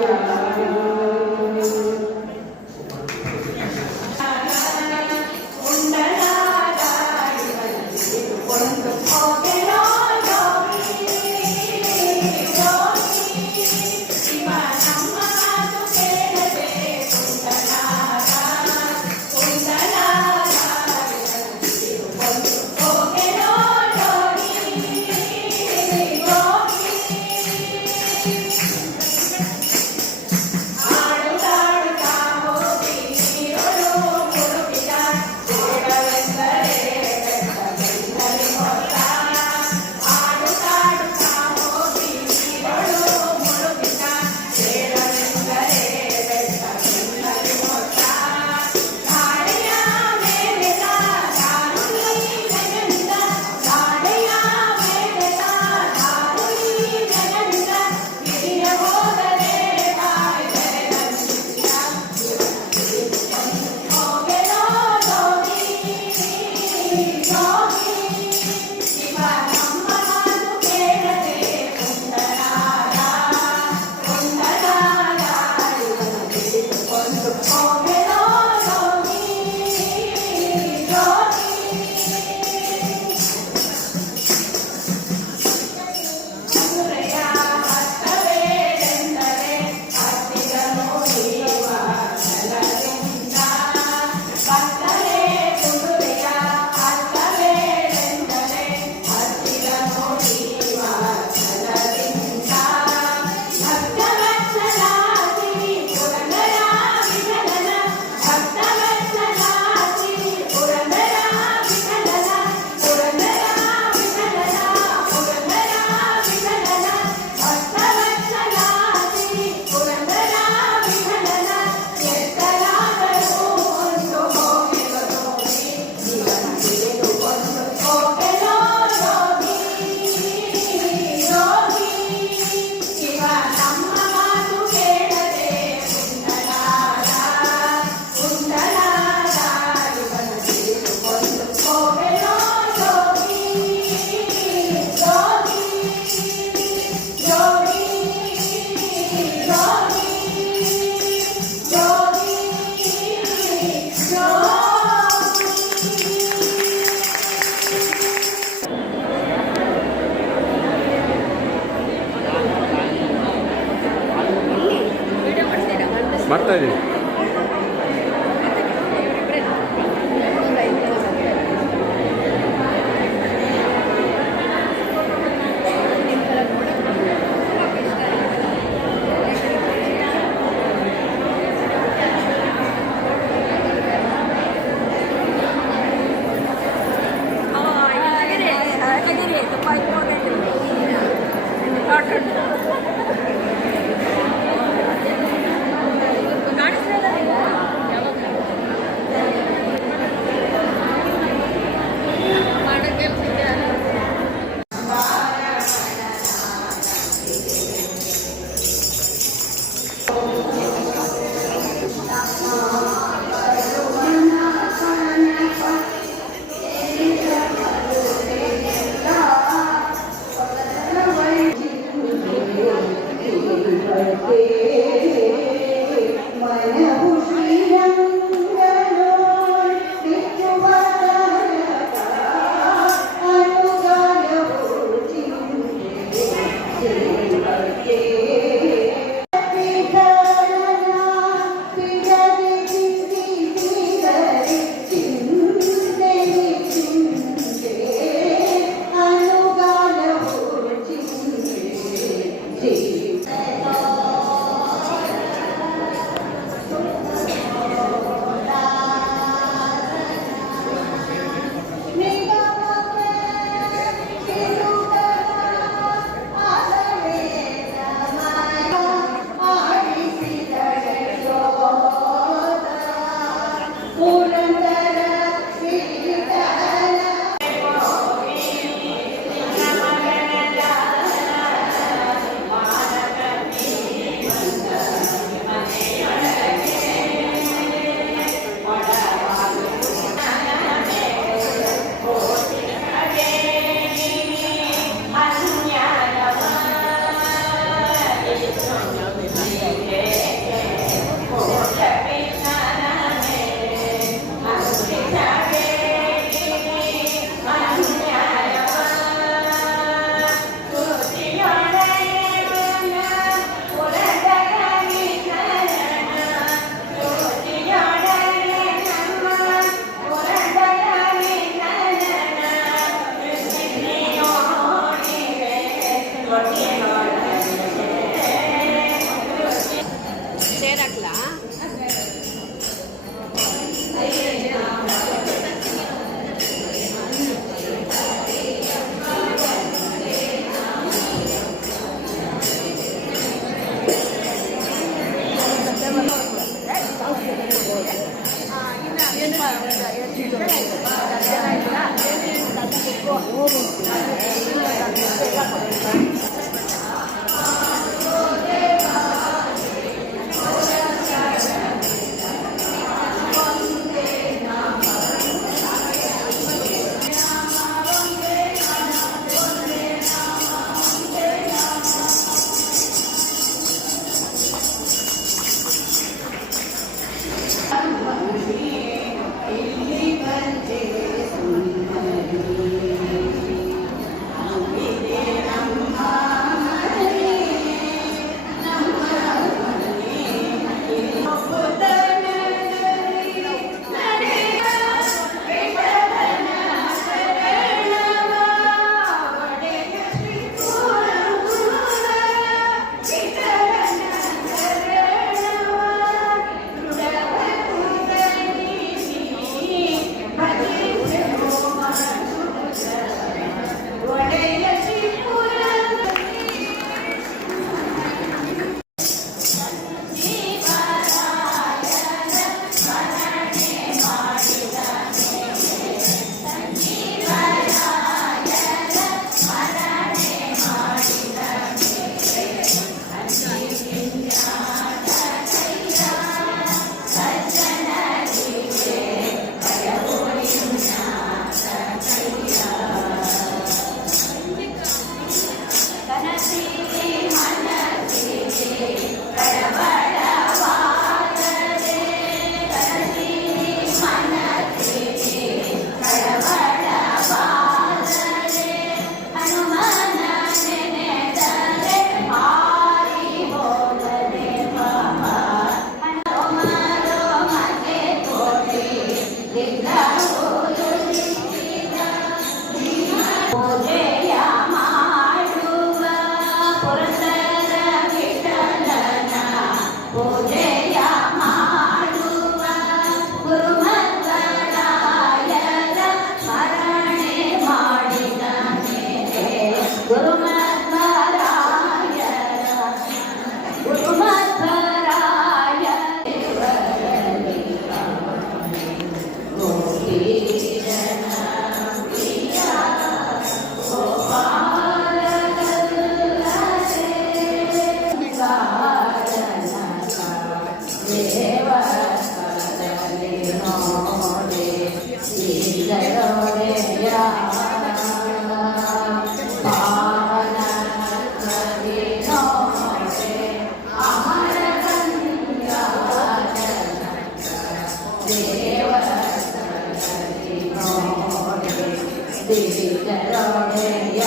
ಬೀಗರೊಡೆಯ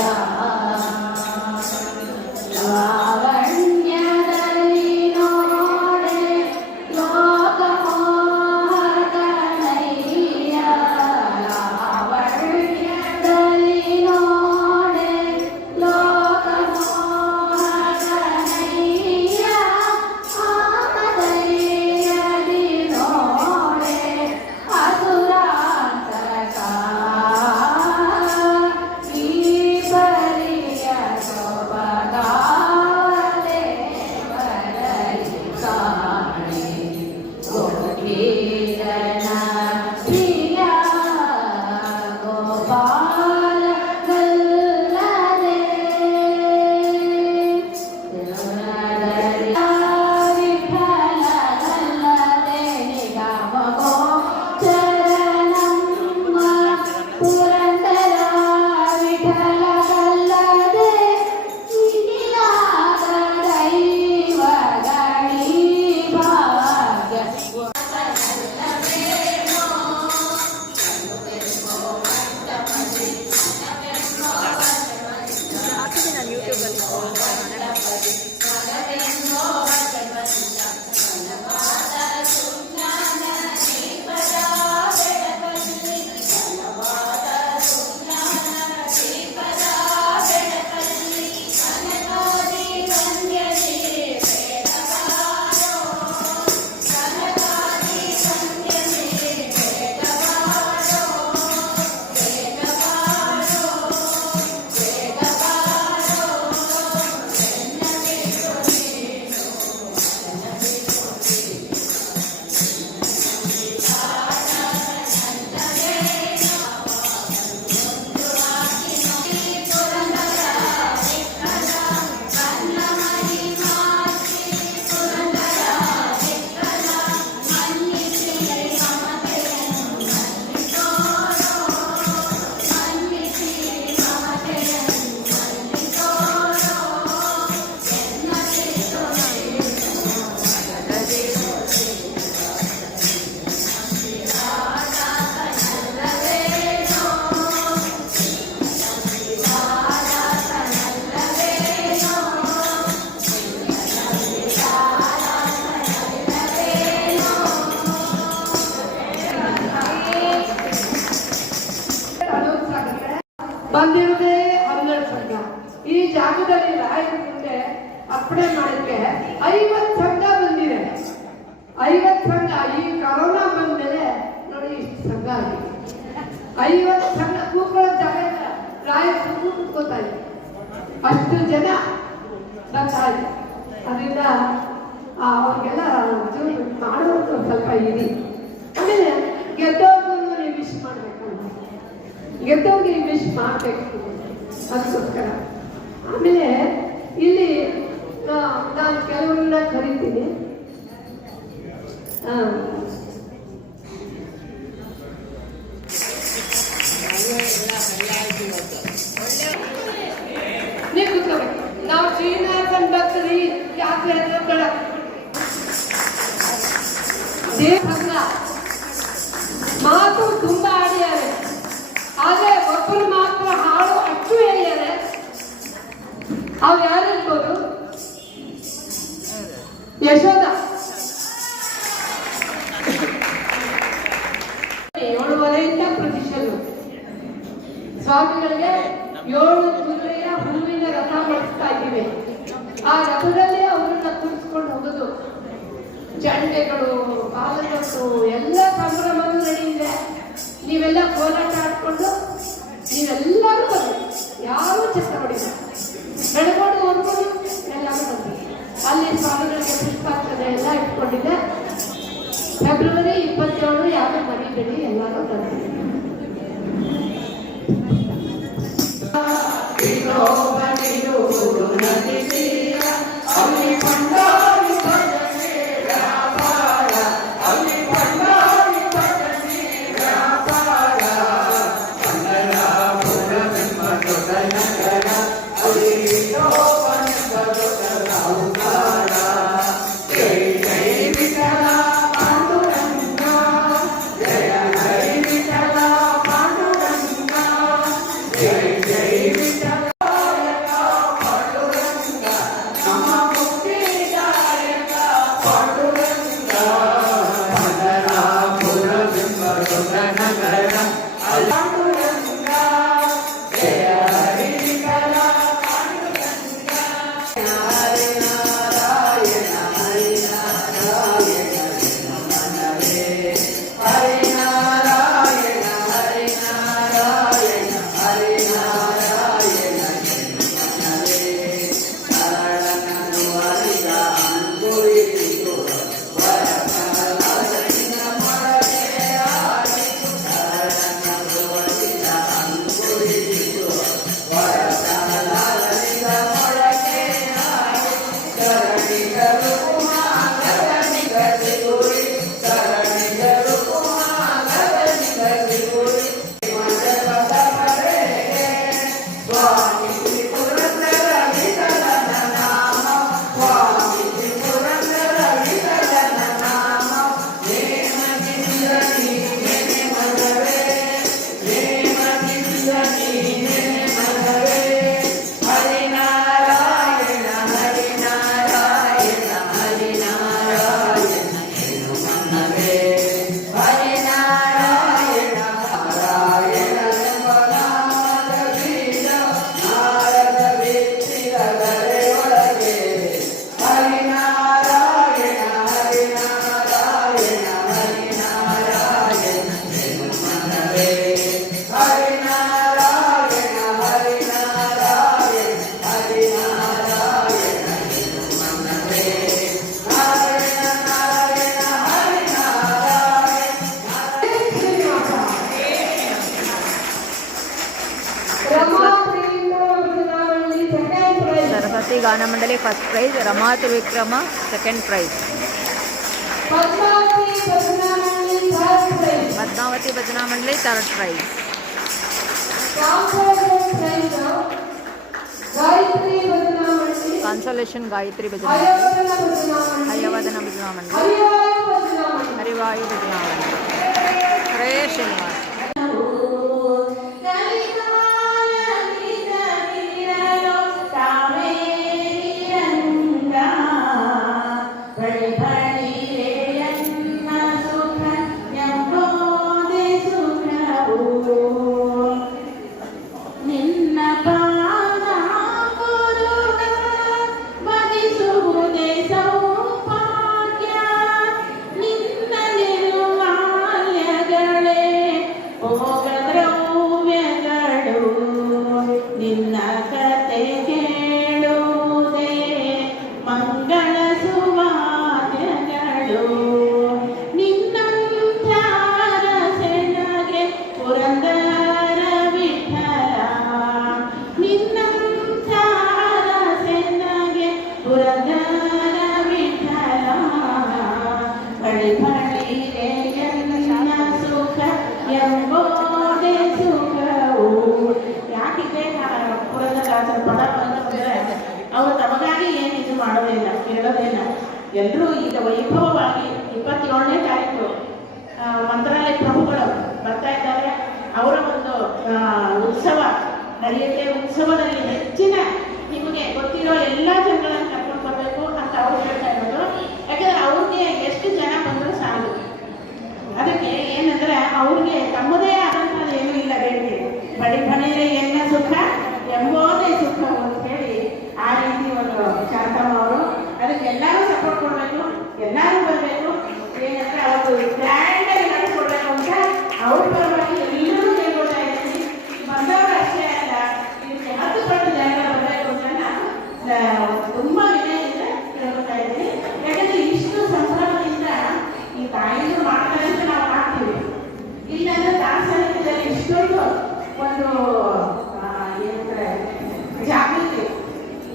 ಲಾವಣ್ಯದಲ್ಲಿ ನೋಡೆ ಲೋಕಮೋಹಕನಯ್ಯ ಲಾವಣ್ಯದಲ್ಲಿ ನೋಡೆ ಲೋಕಮೋಹಕನಯ್ಯ ಆಮದಯ್ಯದಿ ನೋಡೆ ಅಸುರಾಂತಕ ಈ ಬರಿಯ ಸೊಬಗಾವಲೆ ಬರಲಿ ಕಾಣೆ ಗೋಪೀರನ ಪ್ರಿಯ ಗೋಪಾಲ ಗಲ್ಲದೆ ವಿಠಲ ಗಲ್ಲದೆ ನಿಗಮ ಗೋಚರನಮ್ಮ ಪುರಂದರ ವಿಠಲ ಗಲ್ಲದೆ ನಿಖಿಲಾದ ದೈವಗಣಿ ಭಾಗ್ಯ ಬಂದಿರೋದೇ 12 ಸಂಘ. ಈ ಜಾಗದಲ್ಲಿ ರಾಯರ ಮುಂದೆ ಅರ್ಪಣೆ ಮಾಡಕ್ಕೆ 50 ಸಂಘ ಬಂದಿದೆ. 50 ಸಂಘ. ಈ ಕೊರೋನಾ ಬಂದ್ಮೇಲೆ ನೋಡಿ ಇಷ್ಟು ಸಂಘ ಆಗಿದೆ. 50 ಸಂಘ ಕೂತ್ಕೊಳ್ಳೋ ಜಾಗ ಇಲ್ಲ. ರಾಯರ ಸುಮ್ಮನೆ ಕೂತ್ಕೋತಾ ಇದೆ. ಅಷ್ಟು ಜನ ಬರ್ತಾ ಇದೆ. ಅದರಿಂದ ಅವ್ರಿಗೆಲ್ಲ ಮಾಡೋದು ಸ್ವಲ್ಪ ಇರಿ. ಆಮೇಲೆ ಗೆದ್ದವ್ರಿಗೂ ನೀವು ವಿಶ್ ಮಾಡ್ಬೇಕಲ್ಲ, ಗೆದ್ದವ್ರಿಗೆ ವಿಶ್ ಮಾಡಬೇಕು ಅದಕ್ಕೋಸ್ಕರ. ಆಮೇಲೆ ಇಲ್ಲಿ ನಾನು ಕೆಲವರನ್ನ ಕರಿತೀನಿ. ನೀವು ಕೂತ್ಕೋಬೇಕು. ನಾವು ಶ್ರೀನಿವಾಸನ್ ಭಕ್ತರಿ ಯಾತ್ರೆ ಬೇಡ ದೇವರ ಮಾತು ತುಂಬಾ ಆಡಿದ್ದಾರೆ, ಆದ್ರೆ ಒಬ್ಬರು ಮಾತ್ರ ಹಾಡು ಅಷ್ಟು ಹೇಳಿದ್ದಾರೆ. ಅವ್ರು ಯಾರಿರ್ಬೋದು? ಯಶೋಧ 7:30 ಪ್ರತಿಶತ ಸ್ವಾಮಿಗಳಿಗೆ 7 ಕುದುರೆಯ ಹೂವಿನ ರಥ ಮಾಡಿಸ್ತಾ ಇದ್ದೀವಿ. ಆ ರಥದಲ್ಲಿ ಅವರನ್ನ ಕೂರಿಸ್ಕೊಂಡು ಹೋಗೋದು, ಜಂಡೆಗಳು, ಬಾಲಕಟ್ಟು ಎಲ್ಲ ಸಂಭ್ರಮನೂ ನಡೆಯಿದೆ. ನೀವೆಲ್ಲ ಕೋಲಾಟ ಆಡ್ಕೊಂಡು ನೀವೆಲ್ಲರೂ ಬನ್ನಿ, ಯಾರೂ ಚಕ್ರ ಹೊಡಿಲ್ಲ, ನಡ್ಕೊಂಡು ಹೋಗ್ಕೊಂಡು ಎಲ್ಲರೂ ಬನ್ನಿ. ಅಲ್ಲಿ ಸ್ವಾಮಿಗಳಿಗೆ ಪುಷ್ಪಾರ್ಚನೆ ಎಲ್ಲ ಇಟ್ಕೊಂಡಿದ್ದೆ. ಫೆಬ್ರವರಿ 27 ಯಾರು ಮರಿಬೇಡಿ, ಎಲ್ಲರೂ ಬನ್ನಿ. Gaana Mandali first prize, Rama Trivikrama second prize, Padmavathi Bhajana Mandali third prize, ಕಾನ್ಸೋಲೇಷನ್ Gayatri ಭಜನಾ ಮಂಡಳಿ, ಹಯವದನ ಭಜನಾ ಮಂಡಳಿ, ಹರಿವಾಯು ಭಜನಾ ಮಂಡಳಿ. ಹರೇ ಶ್ರೀನಿವಾಸ. ಅವರು ತಮಗಾಗಿ ಏನು ಇದು ಮಾಡೋದಿಲ್ಲ, ಕೇಳೋದಿಲ್ಲ. ಎಲ್ಲರೂ ಈಗ ವೈಭವವಾಗಿ 27ನೇ ತಾರೀಕು ಮಂತ್ರಾಲಯ ಪ್ರಭುಗಳು ಬರ್ತಾ ಇದ್ದಾರೆ. ಅವರ ಒಂದು ಉತ್ಸವ ನಡೆಯುತ್ತೆ. ಉತ್ಸವದಲ್ಲಿ ಹೆಚ್ಚಿನ ನಿಮಗೆ ಗೊತ್ತಿರೋ ಎಲ್ಲ ಜನಗಳನ್ನು ಕರ್ಕೊಂಡು ಬರಬೇಕು ಅಂತ ಅವ್ರು ಹೇಳ್ತಾ ಇರೋದು. ಯಾಕಂದ್ರೆ ಅವ್ರಿಗೆ ಎಷ್ಟು ಜನ ಬಂದರೂ ಸಾಕು. ಅದಕ್ಕೆ ಏನಂದ್ರೆ ಅವ್ರಿಗೆ ತಮ್ಮದೇ ಆದಂಥದ್ದು ಏನೂ ಇಲ್ಲ. ಬೇಡಿಕೆ ಬಡಿ ಬಣಿರೆ ಎನ್ನ ಸುಖ ಎಂಬೋದೇ ಸುಖ ಅಂತ ಹೇಳಿ ಆ ರೀತಿ ಒಂದು ಶಾಂತಮ್ಮ ಅವರು. ಅದಕ್ಕೆ ಎಲ್ಲರೂ ಸಪೋರ್ಟ್ ಕೊಡಬೇಕು, ಎಲ್ಲರೂ ಬರಬೇಕು. ಏನಂದ್ರೆ ಅವತ್ತು ಗ್ರ್ಯಾಂಡಾಗಿ ನಡೆಸ್ಕೊಡ್ಬೇಕು ಅಂತ ಅವ್ರ ಪರವಾಗಿ ಎಲ್ಲರೂ ಕೇಳ್ಕೊಳ್ತಾ ಇದ್ದೀನಿ. ಬಂದವರು ಅಷ್ಟೇ ಅಲ್ಲ, ಇದಕ್ಕೆ 10 ಪಟ್ಟು ಜನ ಬರಬೇಕು ಅಂತ ನಾನು ತುಂಬ ವಿನಯದಿಂದ ಕೇಳ್ಕೊಳ್ತಾ ಇದ್ದೀನಿ. ಯಾಕಂದ್ರೆ ಇಷ್ಟು ಸಂಭ್ರಮದಿಂದ ಈ ತಾಯಿಗಳು ಮಾಡ್ತಾರೆ ಅಂತ ನಾವು ಮಾಡ್ತೀವಿ. ಇಲ್ಲಾಂದ್ರೆ ದಾಸರಿಕದಲ್ಲಿ ಇಷ್ಟೊಂದು ಒಂದು ಏನಂದ್ರೆ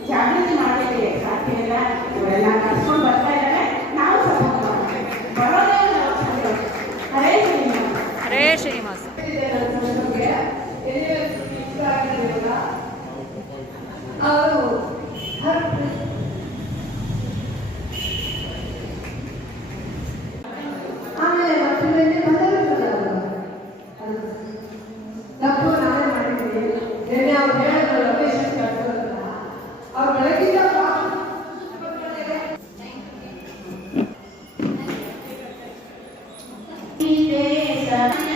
ಜಾಗೃತಿ ಮಾಡಲಿಕ್ಕೆ ಸಾಧ್ಯ ಇಲ್ಲ. ಇವರೆಲ್ಲ ಕರ್ಸ್ಕೊಂಡು ಬರ್ತಾ ಇದ್ದಾರೆ, ನಾವು ಸಪೋರ್ಟ್ ಮಾಡ್ತೀವಿ. ಬರೋದೇ ನಾವು ಸಂತೋಷ. ಹರೇ ಶ್ರೀನಿವಾಸ. ಹರೇ ಶ್ರೀನಿವಾಸ. ಅವರು ಆಮೇಲೆ ಮಕ್ಕಳಿಗೆ ತಪ್ಪು ನಾವೇ ಮಾಡಿದ್ದೀವಿ. ನಿನ್ನೆ ಅವ್ರು ಹೇಳಿದ್ರು ಲೊಕೇಶನ್ ಕಳ್ಸೋದಲ್ಲ, ಅವ್ರು ಬೆಳಗಿಂದ ಸಮಯ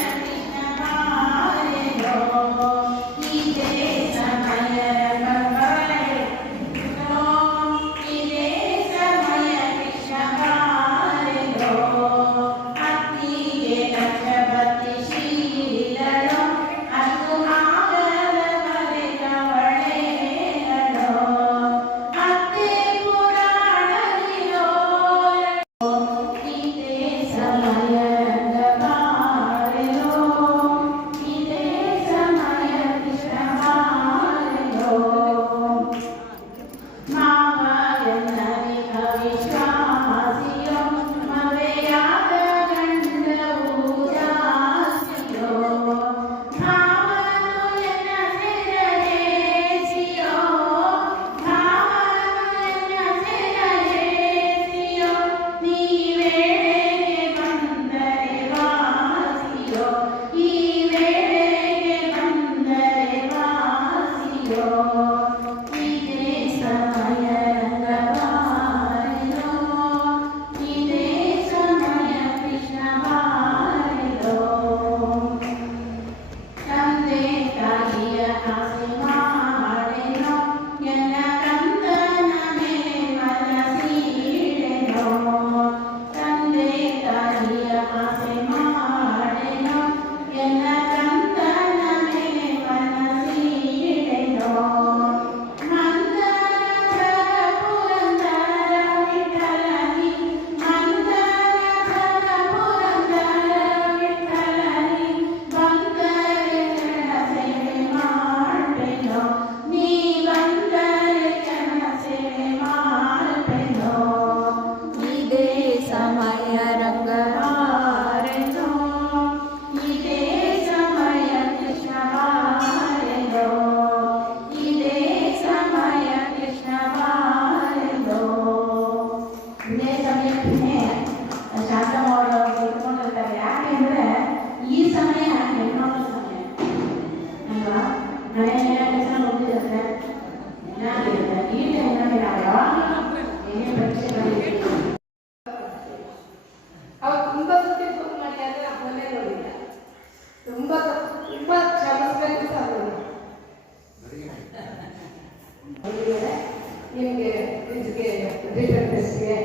ರಿಟರ್ನ್ ಟೆಸ್ಟ್ಗೆ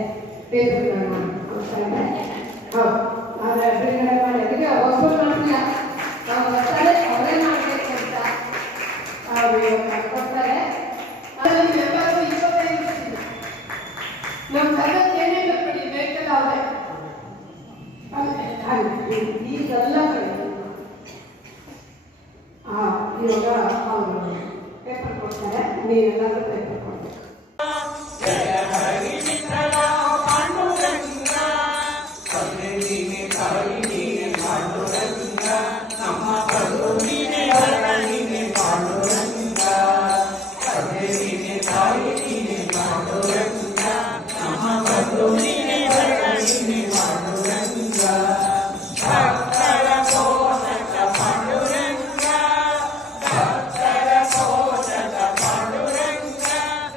ಪೇಪರ್ಗಳನ್ನ ಕೊಡ್ತಾರೆ. ಹೌದು, ಆದರೆ ಬಿಡುಗಡೆ ಮಾಡಿ ಅದಕ್ಕೆ ಒಬ್ಬರು ಮಾತ್ರ ನಾವು ಬರ್ತಾರೆ ಅವರೇ ಮಾಡಬೇಕು ಅಂತ ಅವರು ಕೊಡ್ತಾರೆ. ಅದರಲ್ಲಿ ಎಲ್ಲರೂ 25 ನಮ್ಮ ತರಗತಿ ಏನೇ ಬರ್ಬೇಡಿ ಬೇಕಲ್ಲ ಅವರೇ ಈಗೆಲ್ಲ ಇವಾಗ ಅವರು ಪೇಪರ್ ಕೊಡ್ತಾರೆ, ನೀವೆಲ್ಲರೂ ಪೇಪರ್ ಕೊಡ್ಬೇಕು. ಜಯ ಹರಿ ವಿಠಲ ಪಾಂಡುರಂಗ ತಂದೆ ನೀನೆ ತಾಯಿ ನೀನೆ ಪಾಂಡುರಂಗ ನಮ್ಮ ಪ್ರಭು ನೀನೆ ಹರ ನೀನೆ ಪಾಂಡುರಂಗ ತಂದೆ ನೀನೆ ತಾಯಿ ನೀನೆ ಪಾಂಡುರಂಗ ನಮ್ಮ ಪ್ರಭು ನೀನೆ ಹರ ನೀನೆ ಪಾಂಡುರಂಗ ಭಕ್ತರ ಪೋಷಕ ಪಾಂಡುರಂಗ ಭಕ್ತರ ಪೋಷಕ ಪಾಂಡುರಂಗ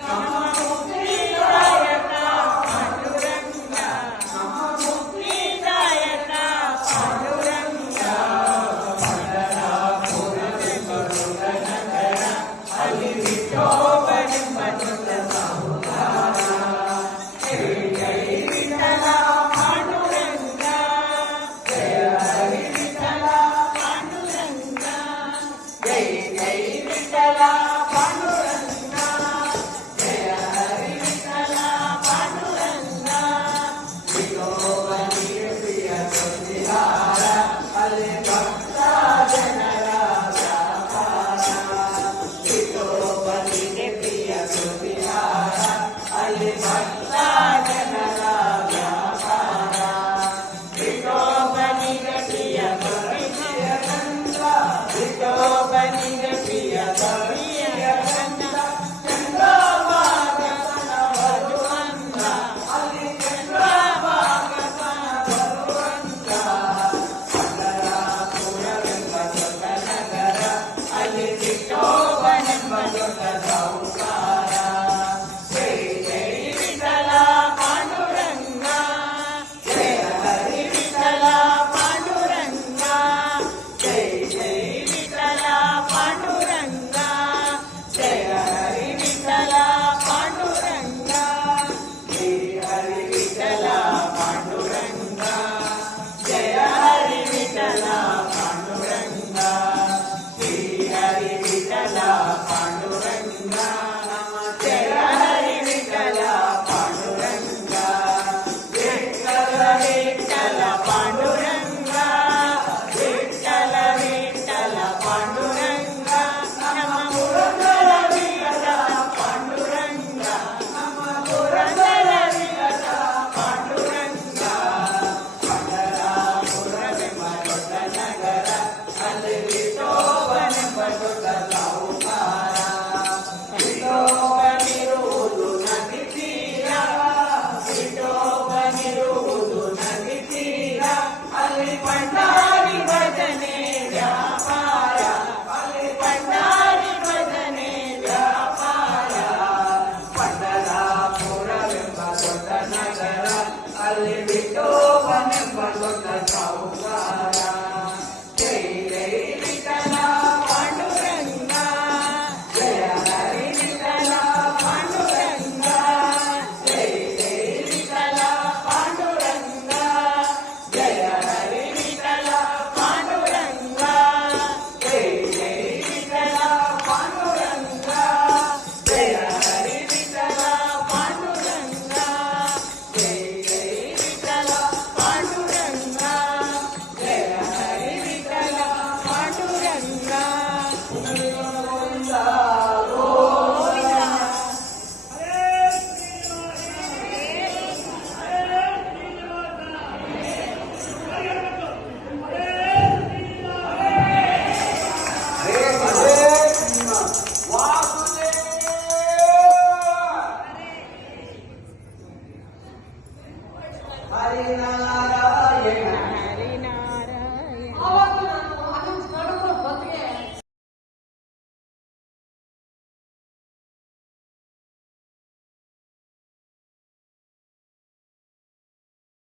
ನಮ್ಮ ಮುಕ್ತಿದಾಯಕ ಪಾಂಡುರಂಗ ನಮ್ಮ ಮುಕ್ತಿದಾಯಕ ಪಾಂಡುರಂಗ ಪಂಡರಾಪುರವೆಂಬ ದೊಡ್ಡ ನಗರ ಅಲ್ಲಿ ವಿಠೋಬನೆಂಬ ದೊಡ್ಡ ಸಾಹುಕಾರ ಜೈ ಜೈ ವಿಠಲ ಪಾಂಡುರಂಗ ಜಯ ಹರಿ ವಿಠಲ ಪಾಂಡುರಂಗ ಜೈ ಜೈ ವಿಠಲ ಪಾಂಡುರಂಗ ಜಯ ಹರಿ ವಿಠಲ ಪಾಂಡುರಂಗ ವಿಠೋಬನಿಗೆ ಪ್ರಿಯ ಸಂಧಿಹಾರ ಅಲ್ಲಿ ಭಕ್ತ ಜನರ ವ್ಯಾಪಾರ ವಿಠೋಬನಿಗೆ ಪ್ರಿಯ ಸಂಧಿಹಾರ ಅಲ್ಲಿ ಭಕ್ತ ಜನರ ವ್ಯಾಪಾರ ವಿಠೋಬನಿಗೆ ಪ್ರಿಯ ಕವಿಯ ಗಂಧ ವಿಠೋಬನಿಗೆ ಪ್ರಿಯ ಕವಿಯ ಗಂಧ ಚಂದ್ರಭಾಗತನ ಬರುವಂತ ಅಲ್ಲಿ ಚಂದ್ರಭಾಗತನ ಬರುವಂತ ಪಂಡರಾಪುರವೆಂಬ ದೊಡ್ಡ ನಗರ ಅಲ್ಲಿ ವಿಠೋಬನೆಂಬ ದೊಡ್ಡ ಸಾಹುಕಾರ ಜೈ ಜೈ ವಿಠಲ ಪಾಂಡುರಂಗ ಜಯ ಹರಿ ವಿಠಲ ಪಾಂಡುರಂಗ ಜೈ ಜೈ ವಿಠಲ ಪಾಂಡುರಂಗ ಜಯ ಹರಿ ವಿಠಲ ಪಾಂಡುರಂಗ ಜೈ ಹರಿ ವಿಠಲ ಪಾಂಡುರಂಗ ಜಯ ಹರಿ ವಿಠಲ ಪಾಂಡುರಂಗ ಶ್ರೀ ಹರಿ ವಿಠಲ ಪಾಂಡುರಂಗ ನಮ ಜಯ ಹರಿ ವಿಠಲ ಪಾಂಡುರಂಗ ವಿಠಲ ವಿಠಲ ಪಾಂಡುರಂಗ ವಿಠಲ ವಿಠಲ ಪಾಂಡುರಂಗ ನಮ ಪುರಂದರ ವಿಠಲ ಪಾಂಡುರಂಗ ನಮ ಪುರಂದರ ವಿಠಲ ಪಾಂಡುರಂಗ ಪಂಡರಾಪುರವೆಂಬ ದೊಡ್ಡ ನಗರ ಅಲ್ಲಿ ವಿಠೋಬನೆಂಬ ದೊಡ್ಡ ಸಾಹುಕಾರ ವಿಠೋಬನಿರುವುದು ನದಿ ತೀರ ವಿಠೋಬನಿರುವುದು ನದಿ ತೀರ ಅಲ್ಲಿ ಪಂಡ